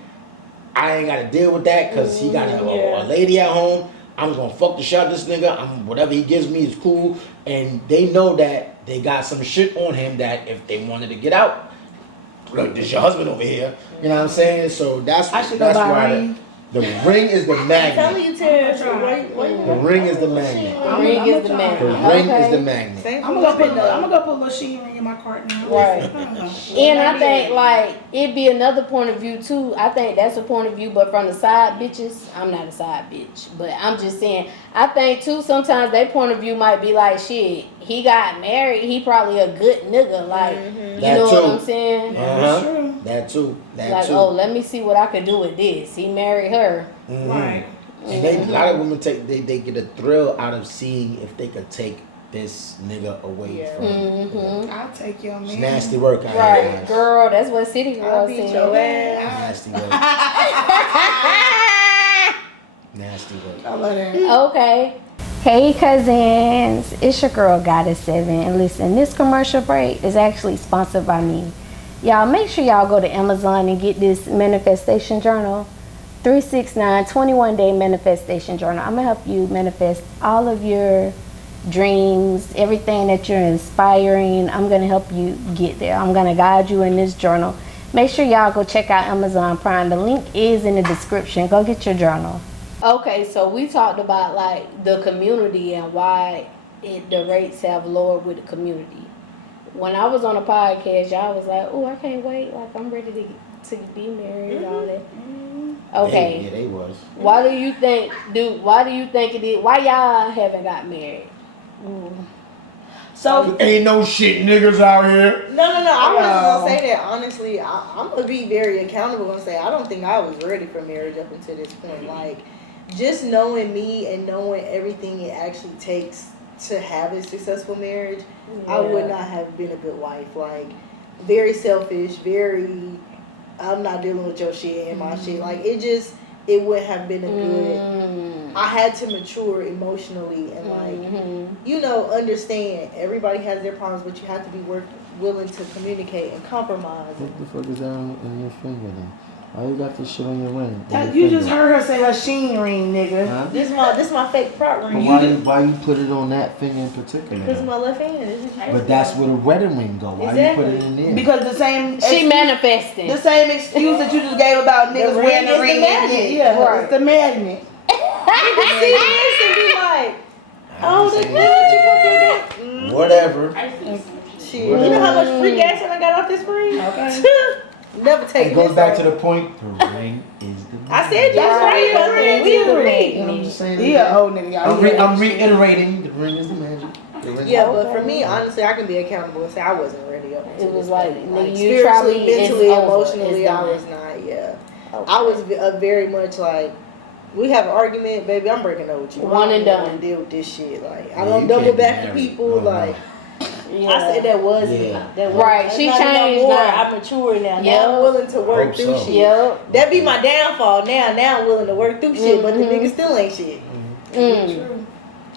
I ain't got to deal with that because he got a lady at home. I'm just going to fuck the shit out of this nigga. Whatever he gives me is cool. And they know that they got some shit on him that if they wanted to get out, look, this your husband over here. You know what I'm saying? So that's why the ring is the magnet. I'm telling you, Terry, the ring is the magnet. The ring is the magnet. The ring is the magnet. I'm gonna go put a little sheen ring in my cart now. Right. And I think like it'd be another point of view too. I think that's a point of view, but from the side bitches, I'm not a side bitch. But I'm just saying, I think too sometimes their point of view might be like, shit, he got married, he probably a good nigga. Like you know what I'm saying? That too. Like, oh, let me see what I could do with this. He married her. Right. And a lot of women they get a thrill out of seeing if they could take this nigga away from him. I'll take your man. It's nasty work out here. Right, girl, that's what City Girl said. Nasty work. Nasty work. I love that. Okay. Hey cousins, it's your girl Goddess7, and listen, this commercial break is actually sponsored by me. Y'all make sure y'all go to Amazon and get this manifestation journal, 369 21-day manifestation journal. I'm gonna help you manifest all of your dreams, everything that you're inspiring. I'm gonna help you get there. I'm gonna guide you in this journal. Make sure y'all go check out Amazon Prime. The link is in the description. Go get your journal. Okay, so we talked about like the community and why the rates have lowered with the community. When I was on a podcast, y'all was like, "Oh, I can't wait! Like I'm ready to be married and all that." Okay. Yeah, they was. Why do you think it is? Why y'all haven't got married? So ain't no shit niggas out here. No. I was gonna say that honestly. I'm gonna be very accountable and say I don't think I was ready for marriage up until this point. Like, just knowing me and knowing everything it actually takes to have a successful marriage, I would not have been a good wife. Like, very selfish, very. I'm not dealing with your shit and my shit. Like, it wouldn't have been a good. I had to mature emotionally and like, understand. Everybody has their problems, but you have to be willing to communicate and compromise. What the fuck is that on your finger then? Why you got this shit on your ring? You just heard her say her sheen ring, nigga. Huh? This my fake prop ring. Why you put it on that finger in particular? Because of my left hand. But that's where the wedding ring go. Why you put it in there? Because the same She manifesting. the same excuse that you just gave about niggas wearing the ring. It's the magnet. You can see this and be like, oh, that's what you Whatever. Shit. You know how much free gas I got off this ring? Okay. Never take It goes back to the point. The ring is the magnet. I said that's right. The ring is the magnet. I'm just saying. He an old nigga, y'all. I'm reiterating. The ring is the magic. Yeah, but for me, honestly, I can be accountable and say I wasn't ready up until It was this like, point. nigga, you spiritually, probably- it's mentally, over. emotionally, It's I done. was not. Yeah, Okay. I was very much like, we have an argument, baby. I'm breaking up with you. One and I don't done. wanna deal with this shit. Like I Yeah, don't you double can't be back to married. people. Oh, Like Yeah. I said, that was Yeah. that was Right, she not enough changed more. now. I'm mature now. Yep. Now I'm willing to work Hope through so. shit. Yep. That be my downfall. Now I'm willing to work through shit, but the nigga still ain't shit. Mm.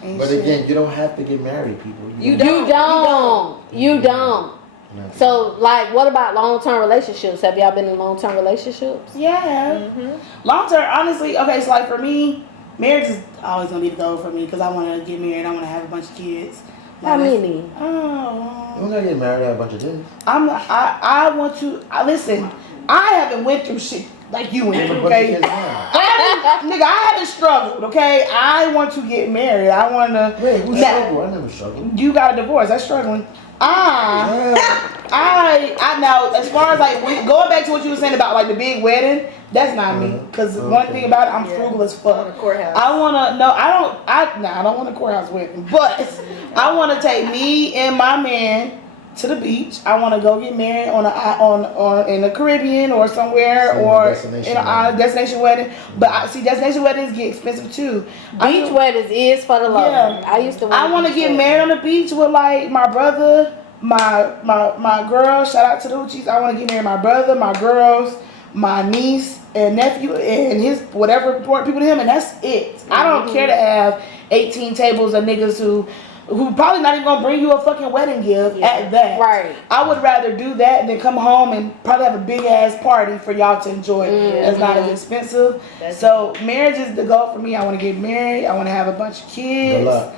Ain't But shit. again, you don't have to get married, people. You You don't. You don't. No. So, like, what about long-term relationships? Have y'all been in long-term relationships? Yeah. Long term, honestly, okay, so like for me, marriage is always gonna be the goal for me because I want to get married. I want to have a bunch of kids. How Like, many? You Oh, don't gotta get married at a bunch of things. I want to. Listen, I haven't went through shit like you went Have a through. bunch of Okay, kids now. nigga, I haven't struggled. Okay, I want to get married. I want to. Wait, who struggled? I never struggled. You got a divorce. That's struggling. I now, as far as like going back to what you were saying about like the big wedding, that's not me. Cause one thing about it, I'm frugal as On fuck. the courthouse. I don't want a courthouse wedding, but I want to take me and my man to the beach. I want to go get married on in the Caribbean or somewhere, So or destination in a destination wedding. But I see destination weddings get expensive too. Beach weddings is for the love. Yeah. I used to. I want to get married on the beach with like my brother, my girl. Shout out to the Hoochies. I want to get married with my brother, my girls, my niece and nephew, and his whatever important people to him, and that's it. I don't care to have 18 tables of niggas who probably not even gonna bring you a fucking wedding gift at that. Right. I would rather do that than come home and probably have a big ass party for y'all to enjoy. It's not as expensive. So marriage is the goal for me. I want to get married. I want to have a bunch of kids. Good luck.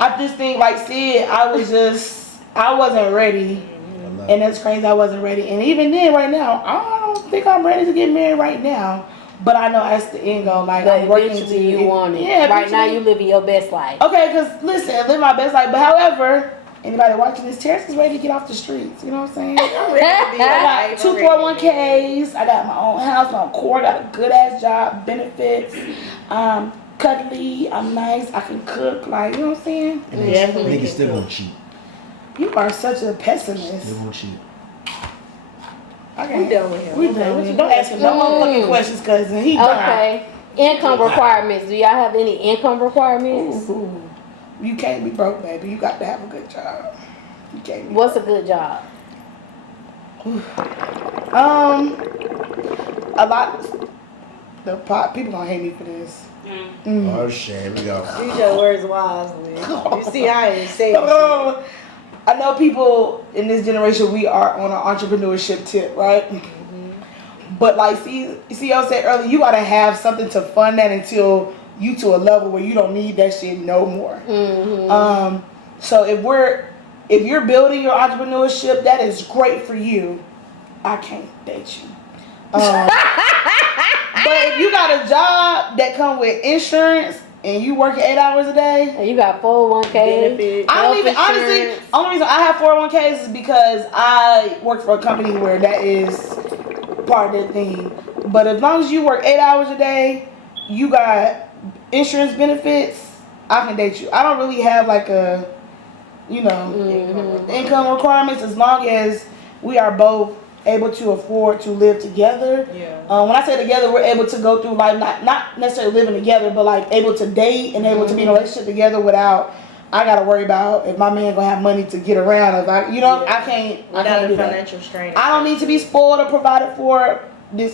I just think, like Sid, I wasn't ready. Good luck. And that's crazy, I wasn't ready. And even then, right now, I don't think I'm ready to get married right now. But I know that's the end goal. Like, But I'm working eventually to you want it. Yeah, Right now eventually. you living your best life. Okay, because listen, I live my best life. But however, anybody watching this, Terrence is ready to get off the streets. You know what I'm saying? I'm ready to be I alive. got two 401ks. I got my own house, my own core. Got a good ass job, benefits. Cuddly. I'm nice. I can cook. Like, you know what I'm saying? And Definitely niggas still gonna cheat. You are such a pessimist. Still gonna cheat. Okay. We done with him. We Okay, done what with you him. Don't ask him no motherfucking questions, cousin. He done. Okay. Income requirements. Do y'all have any income requirements? Ooh. You can't be broke, baby. You got to have a good job. You can't be. What's a good job? A lot. People gonna hate me for this. Oh shit, here we go. Use your words wisely. You see how I say it. I know people in this generation, we are on an entrepreneurship tip, right? But like, see, y'all said earlier, you gotta have something to fund that until you to a level where you don't need that shit no more. So if you're building your entrepreneurship, that is great for you. I can't date you. But if you got a job that come with insurance and you working 8 hours a day, And you got 401k. Benefit. I don't even, honestly, only reason I have 401ks is because I work for a company where that is part of their thing. But as long as you work 8 hours a day, you got insurance benefits, I can date you. I don't really have like a, income requirements as long as we are both able to afford to live together. Yeah. When I say together, we're able to go through life, not necessarily living together, but like able to date and able to be in a relationship together without, I gotta worry about if my man gonna have money to get around. If I can't Without do a that. financial strain. I don't need to be spoiled or provided for.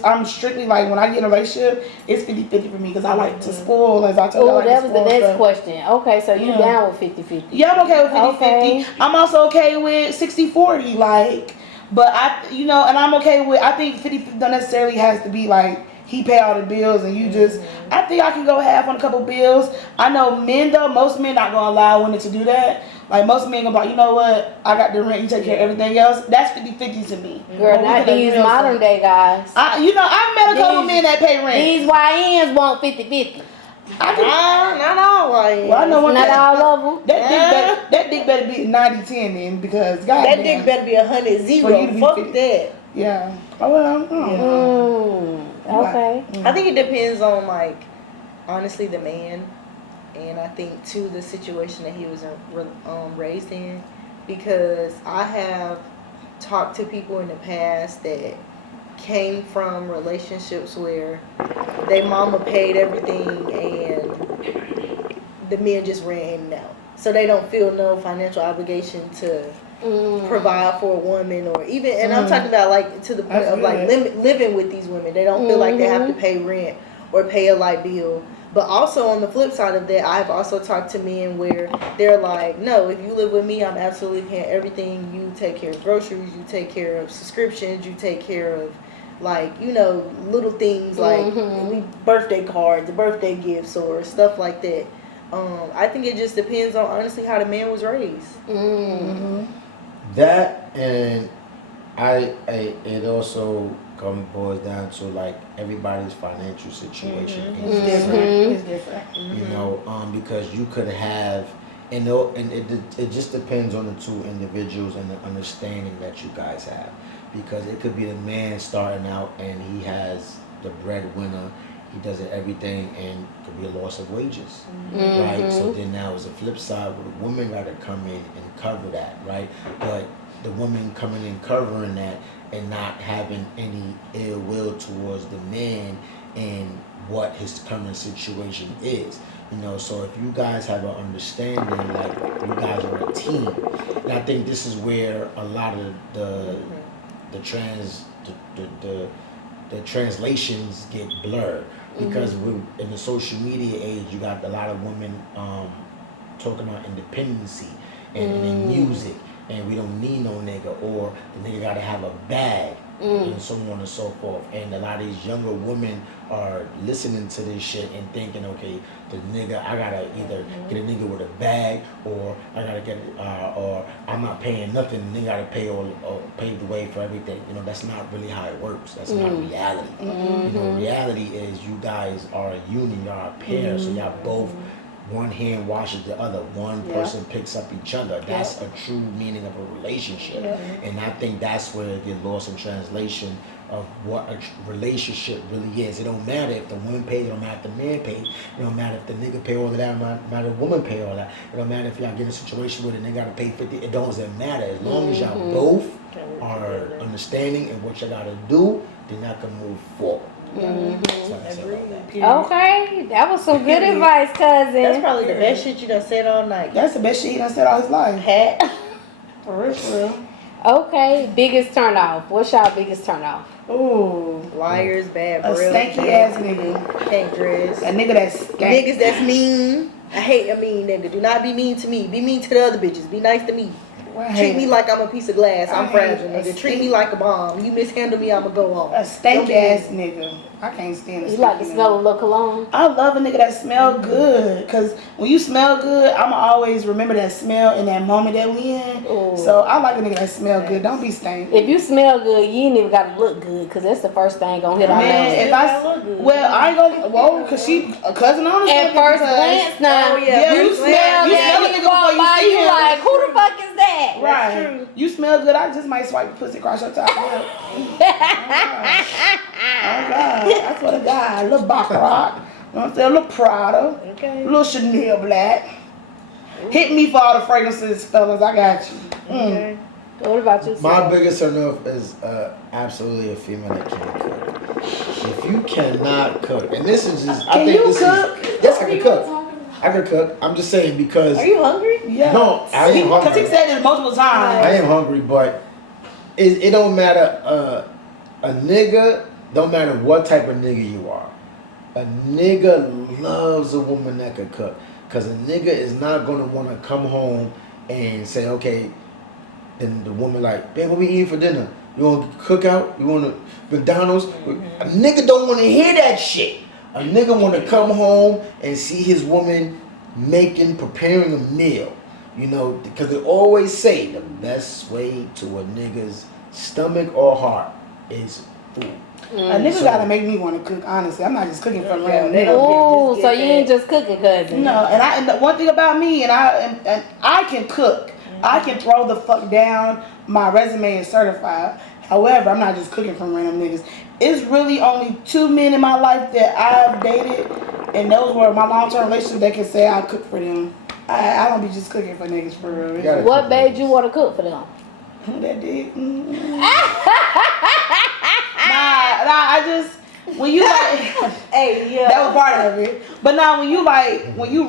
I'm strictly like, when I get in a relationship, it's 50-50 for me because I like to spoil, as I told you. I Oh, like that to was the spoil next stuff. question. Okay, so you Yeah. down with 50-50. Yeah, I'm okay with 50-50. Okay. I'm also okay with 60-40, like, but and I'm okay with, I think 50 don't necessarily has to be like, he pay all the bills and you just, I think I can go half on a couple bills. I know men though, most men not gonna allow women to do that. Like most men gonna be like, you know what, I got the rent, you take care of everything else. That's 50-50 to me. Girl, But we not can these agree on modern something. day guys. I've met a couple These- men that pay rent. These YNs want 50-50. I can, Not all right. well, I know one Not that, all of them. that dick better be 90-10 then, because That goddamn. dick better be 100 For you zero. to be Fuck 50. that. Yeah. Oh, well, I don't know. Okay. I think it depends on, like, honestly, the man. and I think to the situation that he was raised in, because I have talked to people in the past that came from relationships where their mama paid everything and the men just ran in and out. So they don't feel no financial obligation to provide for a woman, or even, and I'm talking about like to the point of like living with these women. They don't feel like they have to pay rent or pay a light bill. But also on the flip side of that, I've also talked to men where they're like, no, if you live with me, I'm absolutely paying everything. You take care of groceries, you take care of subscriptions, you take care of, like, you know, little things like birthday cards, birthday gifts, or stuff like that. I think it just depends on, honestly, how the man was raised. That, and it also boils down to like everybody's financial situation is different. It's different. You know, because you could have, and it just depends on the two individuals and the understanding that you guys have. Because it could be the man starting out and he has the breadwinner, he does everything, and it could be a loss of wages, right? So then now is the flip side where the woman got to come in and cover that, right? But the woman coming in covering that and not having any ill will towards the man and what his current situation is. You know, so if you guys have an understanding, like you guys are a team, and I think this is where a lot of the translations get blurred, because we're in the social media age. You got a lot of women talking about independency and in music, and we don't need no nigga, or the nigga gotta have a bag, and so on and so forth. And a lot of these younger women are listening to this shit and thinking, okay, the nigga, I gotta either get a nigga with a bag, or I gotta get, or I'm not paying nothing. The nigga gotta pay or pave the way for everything. You know, that's not really how it works. That's not reality. You know, reality is you guys are a union, y'all are a pair, so y'all both. One hand washes the other. One person picks up each other. That's a true meaning of a relationship. And I think that's where it gets lost in translation of what a relationship really is. It don't matter if the woman pays, it don't matter if the man pays, it don't matter if the nigga pay all of that, it don't matter if the woman pay all that. It don't matter if y'all get in a situation where the nigga gotta pay 50, it doesn't matter. As long as y'all both are understanding and what y'all gotta do, then y'all can move forward. Okay, that was some good advice, cousin. That's probably the best shit you done said all night. That's the best shit he done said all his life. Hat. For real, for real. Okay, biggest turn off. What's y'all biggest turn off? Ooh. Liars, bad A breath. stanky ass nigga. Can't dress. A nigga that's stank. Niggas that's mean. I hate a mean nigga. Do not be mean to me. Be mean to the other bitches. Be nice to me. Treat me like I'm a piece of glass. I'm fragile, nigga. Treat me like a bomb. You mishandle me, I'ma go home. A stank ass nigga. I can't stand it. You like to smell a little cologne? I love a nigga that smell good, cause when you smell good, I'ma always remember that smell in that moment that we in. Ooh. So I like a nigga that smell good. Don't be stank. If you smell good, you ain't even gotta look good, cause that's the first thing gonna hit our Man, nose. if I ain't gonna cause she a cousin on the At first glance, now you that smell a nigga nigga walk before by, you see you him. like, who the fuck is that? Right. You smell good. I just might swipe the pussy across your top. Oh God. I swear to God. A little Baccarat. You know what I'm saying? A little Prada. Okay. A little Chanel black. Hit me for all the fragrances, fellas. I got you. Okay. What about you? My biggest turn off is absolutely a female that can't cook. If you cannot cook, and this is just, I Can think you this cook? is, yes, I can cook. I can cook. I'm just saying because. Are you hungry? Yeah. No, I ain't Because hungry. he said it multiple times. I am hungry, but it don't matter. A nigga, don't matter what type of nigga you are. A nigga loves a woman that can cook. Because a nigga is not going to want to come home and say, okay, and the woman like, babe, what we eating for dinner? You want to cook out? You want to McDonald's? A nigga don't want to hear that shit. A nigga want to come home and see his woman preparing a meal. You know, because they always say the best way to a nigga's stomach or heart is food. A nigga gotta make me want to cook, honestly. I'm not just cooking for random nigga. Oh, so you ain't just cooking, cousin. No, and the one thing about me, and I can cook. I can throw the fuck down. My resume is certified. However, I'm not just cooking from random niggas. It's really only 2 men in my life that I've dated And those were my long-term relationships. They can say I cook for them. I don't be just cooking for niggas for real. What made you want to cook for them? That did. I just when you like, Hey, yeah. that was part of it. But now when you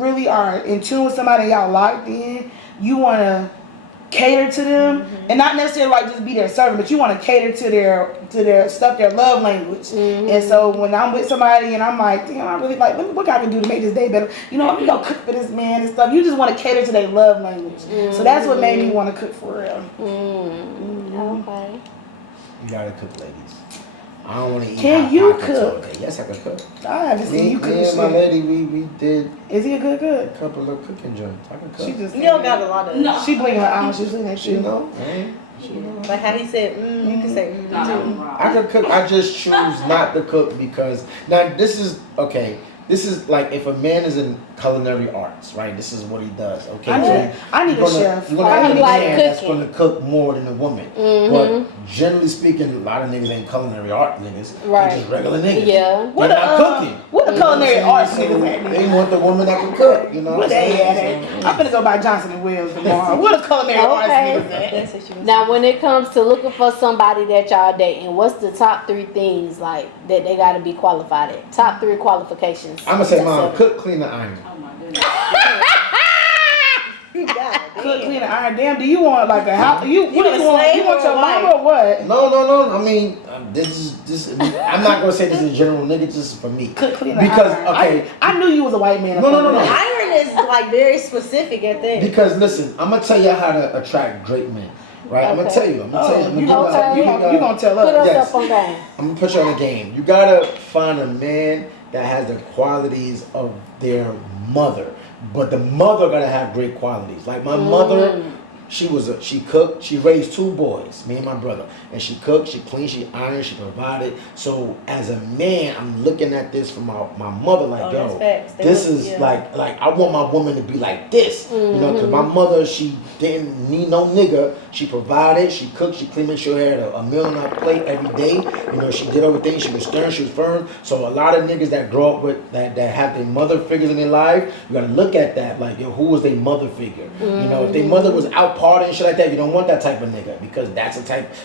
really are in tune with somebody y'all locked in, you want to cater to them, and not necessarily like just be their servant, but you want to cater to their stuff, their love language. And so when I'm with somebody and I'm like, damn, I really like, what I can do to make this day better? You know, I'm gonna go cook for this man and stuff. You just want to cater to their love language. So that's what made me want to cook for real. Okay. You gotta cook, ladies. I don't want to eat. Can you pockets all cook? day. Yes, I can cook. I haven't seen you cook. Me and my lady, we did Is he a good a cook? couple of cooking joints. I can cook. She just You don't got a lot of. No. She blinking her eyes. She's looking at You you. know, man. You know. Like how he said, you can say, too. I can cook. I just choose not to cook because now this is okay. This is like if a man is in culinary arts, right? This is what he does. Okay, I need a chef. You're gonna I have a like man that's cooking. gonna cook more than a woman. But generally speaking, a lot of niggas ain't culinary art niggas. Right. They're just regular niggas. Yeah. They're not cooking. What the culinary arts niggas at? They want the woman that can cook. You know Where what I'm they saying? at? I'm gonna go buy Johnson and Wales tomorrow. What the culinary arts Okay. niggas at? That's what she was Now, when it comes to looking for somebody that y'all dating, what's the top 3 things like that they got to be qualified at? Top 3 qualifications. I'm gonna say, That's mom, it. cook, clean, and iron. Oh my goodness. God Cook, damn. clean, and iron. Damn, do you want like a house? What do want a you want? slave You want or your a mama wife? or what? No. I mean, this. I'm not gonna say this in general, nigga. This is for me. Cook, clean, and Because iron. okay, I knew you was a white man. No. Iron is like very specific at that. because listen, I'm gonna tell you how to attract great men. Right? I'm gonna Okay. tell you. I'm gonna tell you. I'm You gonna Okay. you gonna tell Put us us? Yes. up on game. I'm gonna put you on the game. You gotta find a man that has the qualities of their mother, but the mother gotta have great qualities. Like my mother, she cooked. She raised 2 boys, me and my brother, and she cooked, she cleaned, she ironed, she provided. So as a man, I'm looking at this from my mother like, Oh, that's yo, facts. They this look- is yeah. like I want my woman to be like this, you know, because my mother, she didn't need no nigga. She provided, she cooked, she cleaned, she had a meal on her plate every day. You know, she did everything. She was stern, she was firm. So a lot of niggas that grow up with that have their mother figures in their life, you gotta look at that like, yo, who was their mother figure? You know, if their mother was out partying and shit like that, you don't want that type of nigga because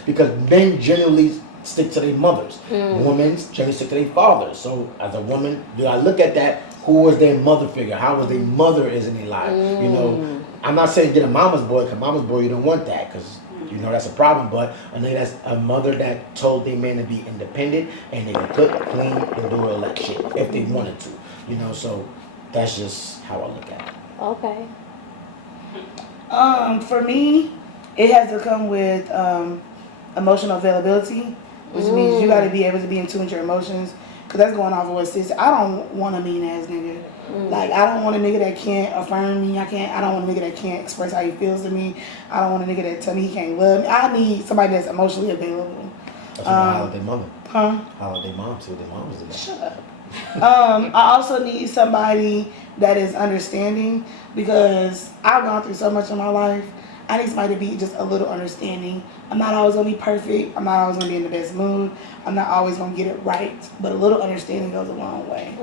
because men generally stick to their mothers. Women generally stick to their fathers. So as a woman, you gotta look at that. Who was their mother figure? How was their mother is in their life? You know, I'm not saying get a mama's boy, because mama's boy, you don't want that, because you know that's a problem. But I think that's a mother that told their man to be independent and they could cook, clean, and do all that shit if they wanted to. You know, so that's just how I look at it. Okay. For me, it has to come with emotional availability, which means you got to be able to be in tune with your emotions. Cause that's going off of what sis. I don't want a mean ass nigga. Like I don't want a nigga that can't affirm me. I don't want a nigga that can't express how he feels to me. I don't want a nigga that tell me he can't love me. I need somebody that's emotionally available. That's what I holler at their mother. Huh? Holler at their mom too. Their mom was the best. Shut up. I also need somebody that is understanding because I've gone through so much in my life. I need somebody to be just a little understanding. I'm not always gonna be perfect. I'm not always gonna be in the best mood. I'm not always gonna get it right. But a little understanding goes a long way.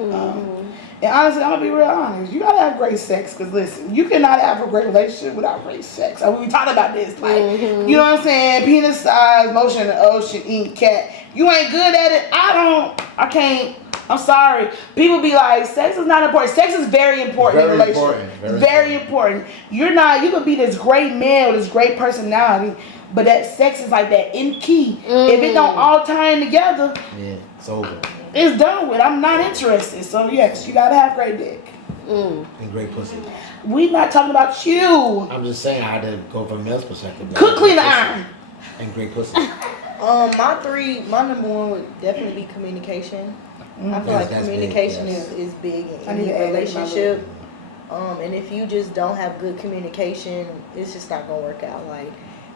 And honestly, I'm gonna be real honest. You gotta have great sex. Cause listen, you cannot have a great relationship without great sex. I mean, we talked about this. Like, you know what I'm saying? Penis size, motion in the ocean, eating cat. You ain't good at it. I can't. I'm sorry. People be like, sex is not important. Sex is very important in a relationship. Very important. You could be this great man with this great personality, but that sex is like that in key. If it don't all tie in together, Yeah, it's over. it's done with. I'm not interested. So yes, you gotta have great dick. And great pussy. We not talking about you. I'm just saying I had to go from a male's perspective. Cook, clean, the iron. And great pussy. My number 1 would definitely be communication. I feel like That's communication big, yes. is big I in need to any add that to my relationship. And if you just don't have good communication, it's just not gonna work out. Like,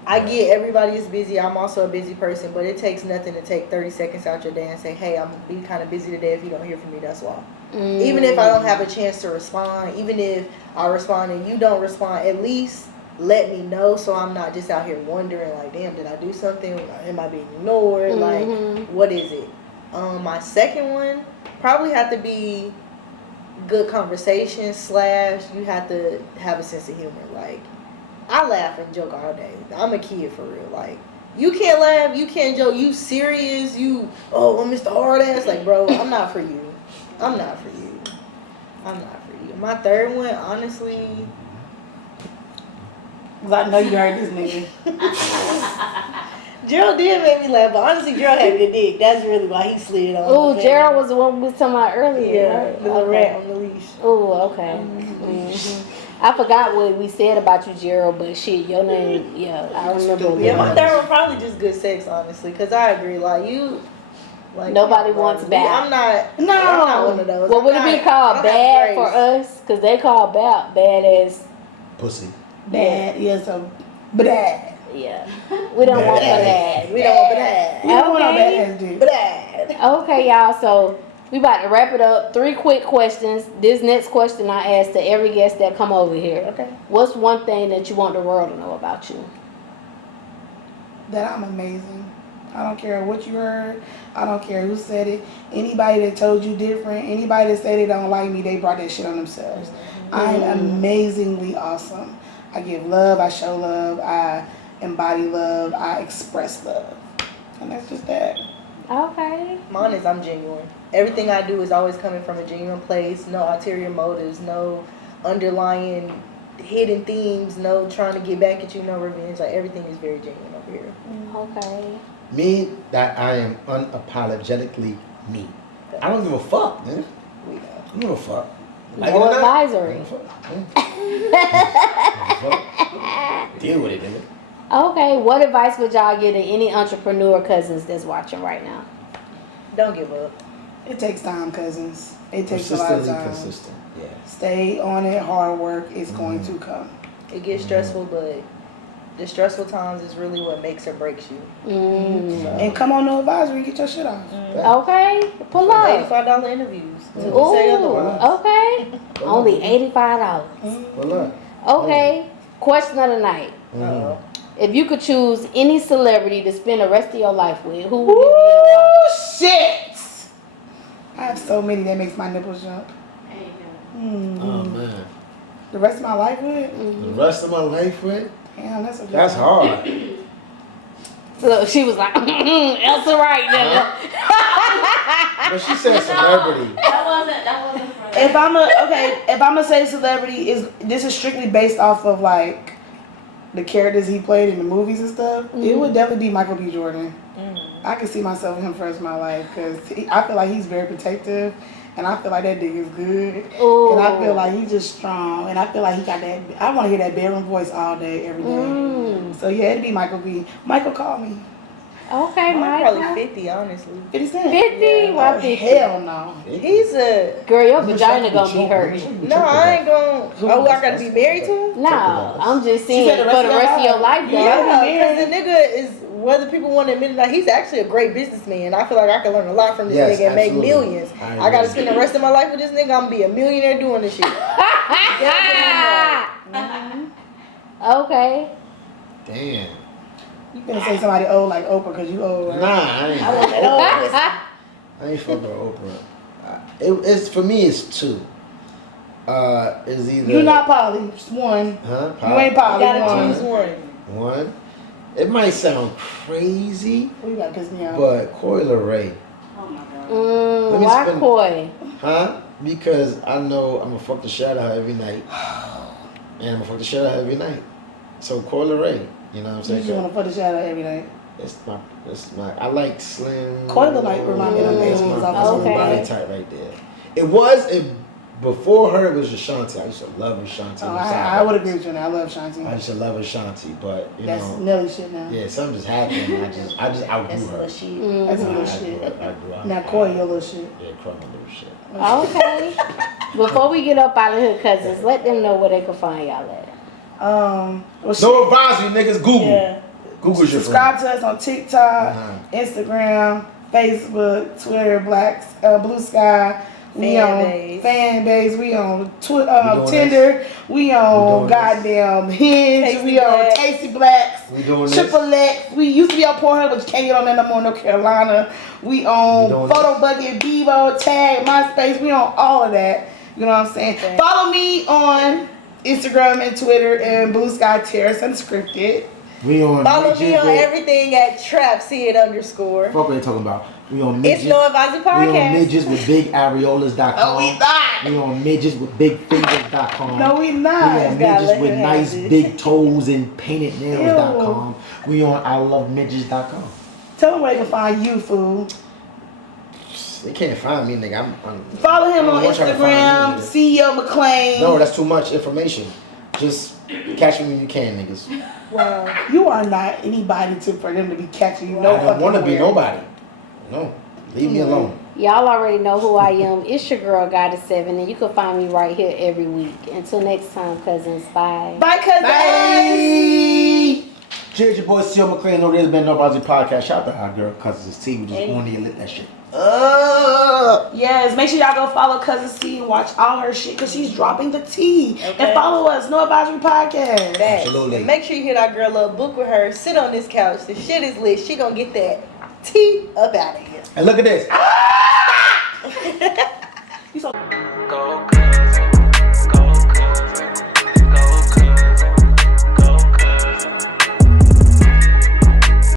I get everybody is busy. I'm also a busy person, but it takes nothing to take 30 seconds out your day and say, hey, I'm gonna be kind of busy today. If you don't hear from me, that's why. Even if I don't have a chance to respond, even if I respond and you don't respond, at least let me know so I'm not just out here wondering, like, damn, did I do something? Am I being ignored? Like, what is it? My second one probably have to be good conversation / you have to have a sense of humor. Like, I laugh and joke all day. I'm a kid for real. Like, you can't laugh, you can't joke, you serious, I'm Mr. Hard Ass. Like, bro, I'm not for you. I'm not for you. I'm not for you. My third one, honestly. Cause I know you heard this nigga. Gerald did make me laugh, but honestly, Gerald had good dick. That's really why he slid on. Oh, Gerald was the one we was talking about earlier. Yeah, right? the little rat on the leash. Oh, okay. Mm-hmm. I forgot what we said about you, Gerald, but shit, your name, yeah, I remember. Yeah, my third one probably just good sex, honestly, because I agree. Like, you. Like, Nobody wants bad. I'm not one of those. Well, would it be called bad for us? Because they call bad as pussy. Bad, yeah, so bad. Yeah. We don't want bad. We don't want bad. We don't want no bad ass dick. Bad. Okay, y'all, so we about to wrap it up. 3 quick questions. This next question I ask to every guest that come over here. Okay. What's one thing that you want the world to know about you? That I'm amazing. I don't care what you heard. I don't care who said it. Anybody that told you different, anybody that said they don't like me, they brought that shit on themselves. I'm amazingly awesome. I give love, I show love, I embody love, I express love. And that's just that. Okay. Mine is I'm genuine. Everything I do is always coming from a genuine place. No ulterior motives, no underlying hidden themes, no trying to get back at you, no revenge. Like, everything is very genuine over here. Okay. Me, that I am unapologetically me. I don't give a fuck, man. We know. I don't give a fuck. No advisory. Deal with it, nigga. Okay, what advice would y'all give to any entrepreneur cousins that's watching right now? Don't give up. It takes time, cousins. It takes a lot of Persistently time. consistent. Yeah. Stay on it. Hard work is going to come. It gets stressful, but the stressful times is really what makes or breaks you. And come on no advisory, get your shit off. Okay, pull up. $85 interviews. To say otherwise. Okay. Only $85. Well, look. Okay. Question of the night. Uh-oh. If you could choose any celebrity to spend the rest of your life with, who would it Ooh, shit! I have so many that makes my nipples jump. Oh, man. The rest of my life with? The rest of my life with? Damn, that's a good That's one. hard. be around? So she was like, Elsa right now. But she said celebrity. That wasn't for If I'm gonna say celebrity, this is strictly based off of like the characters he played in the movies and stuff. It would definitely be Michael B. Jordan. I can see myself with him for the rest of my life because I feel like he's very protective, and I feel like that dick is good, Ooh. and I feel like he's just strong, and I feel like he got that. I want to hear that bedroom voice all day, every day. So yeah, it'd be Michael B. Michael, call me. Okay, I'm Michael. probably 50, honestly. 50 Cent. 50? Why Oh, 50? hell no. He's a... Girl, your vagina gonna be hurt. No, I ain't gonna... Oh, I gotta be married to him? No, I'm just saying said for the rest of your life, though. Yeah, because the nigga is... Whether people want to admit it or not, he's actually a great businessman. I feel like I can learn a lot from this Yes, nigga and make absolutely. millions. I I gotta agree. spend the rest of my life with this nigga. I'm gonna be a millionaire doing this shit. Okay. Damn. You gonna say somebody old like Oprah because you old, right? Nah, I ain't. I want that old pussy. I ain't fucking with Oprah. It's for me. It's two. It's either You not Polly, just one. Huh? You ain't You Polly, gotta one. choose one. One. It might sound crazy, Who you got piss me off? but Coi Leray, Oh my god. Let me Why spin- Koi? huh? Because I know I'm gonna fuck the shit out of her every night, and I'm gonna fuck the shit out of her every night. So Coi Leray, you know what I'm You saying? just wanna put the shadow every night. It's my. I like slim. Coi Leray remind me of them That's aliens my off the slim Okay. body type right there. It was before her. It was Ashanti. I used to love Ashanti. Oh, I would agree with you on that. I love Shanti. I used to love Ashanti, but you That's know, Nelly shit now. yeah, something just happened. I just That's outgrew the her. shit. That's I little grew shit. up. I grew up. Now Coi, your little shit. Yeah, crumb little shit. Okay. Before we get up out of here, cousins, let them know where they can find y'all at. Well, No advisory, niggas. Google. Yeah. Google's your Subscribe friend. to us on TikTok, Uh-huh. Instagram, Facebook, Twitter, Blue Sky. We Fan on base. fan base. We on doing Tinder. We on doing goddamn Hinge. Tasty We on Blacks. Tasty Blacks. We doing this. Triple X. We used to be on Pornhub, but you can't get on there no more. North Carolina. We We on doing Photo Bucket, Bebo, Tag, MySpace. We on all of that. You know what I'm saying? Thanks. Follow me on Instagram and Twitter and Blue Sky Terrace Unscripted. We on Follow midget me on with- everything at @trapseed_. Fuck what they talking about. We on It's midgets. No Advisor We on Podcast. midgets with bigareolas.com. No, we not. We on midgets with bigfingers.com. No, we We not. on Gotta midgets let with him nice have this. big toes and painted nails.com. We on ilovemidgets.com. Tell them where they can find you, fool. They can't find me, nigga. I'm Follow him I don't on want y'all to Instagram, find me, CEO McClain. No, that's too much information. Just catch me when you can, niggas. Wow. You are not anybody for them to be catching you. No, I don't want to be where. nobody. No, leave me alone. Y'all already know who I am. It's your girl, Goddess7, and you can find me right here every week. Until next time, cousins. Bye. Bye, cousins. Bye. Cheers, your boy CEO McClain. No, there's been no Bozzy podcast. Shout out to our girl Cuzn T. We just on there lit that shit. Yes, make sure y'all go follow Cuzn C and watch all her shit because she's dropping the tea. Okay. And follow us, No Advisory Podcast. Facts. Absolutely. Make sure you hit our girl up, book with her, sit on this couch. The shit is lit. She gonna get that tea up out of here. And look at this. Ah!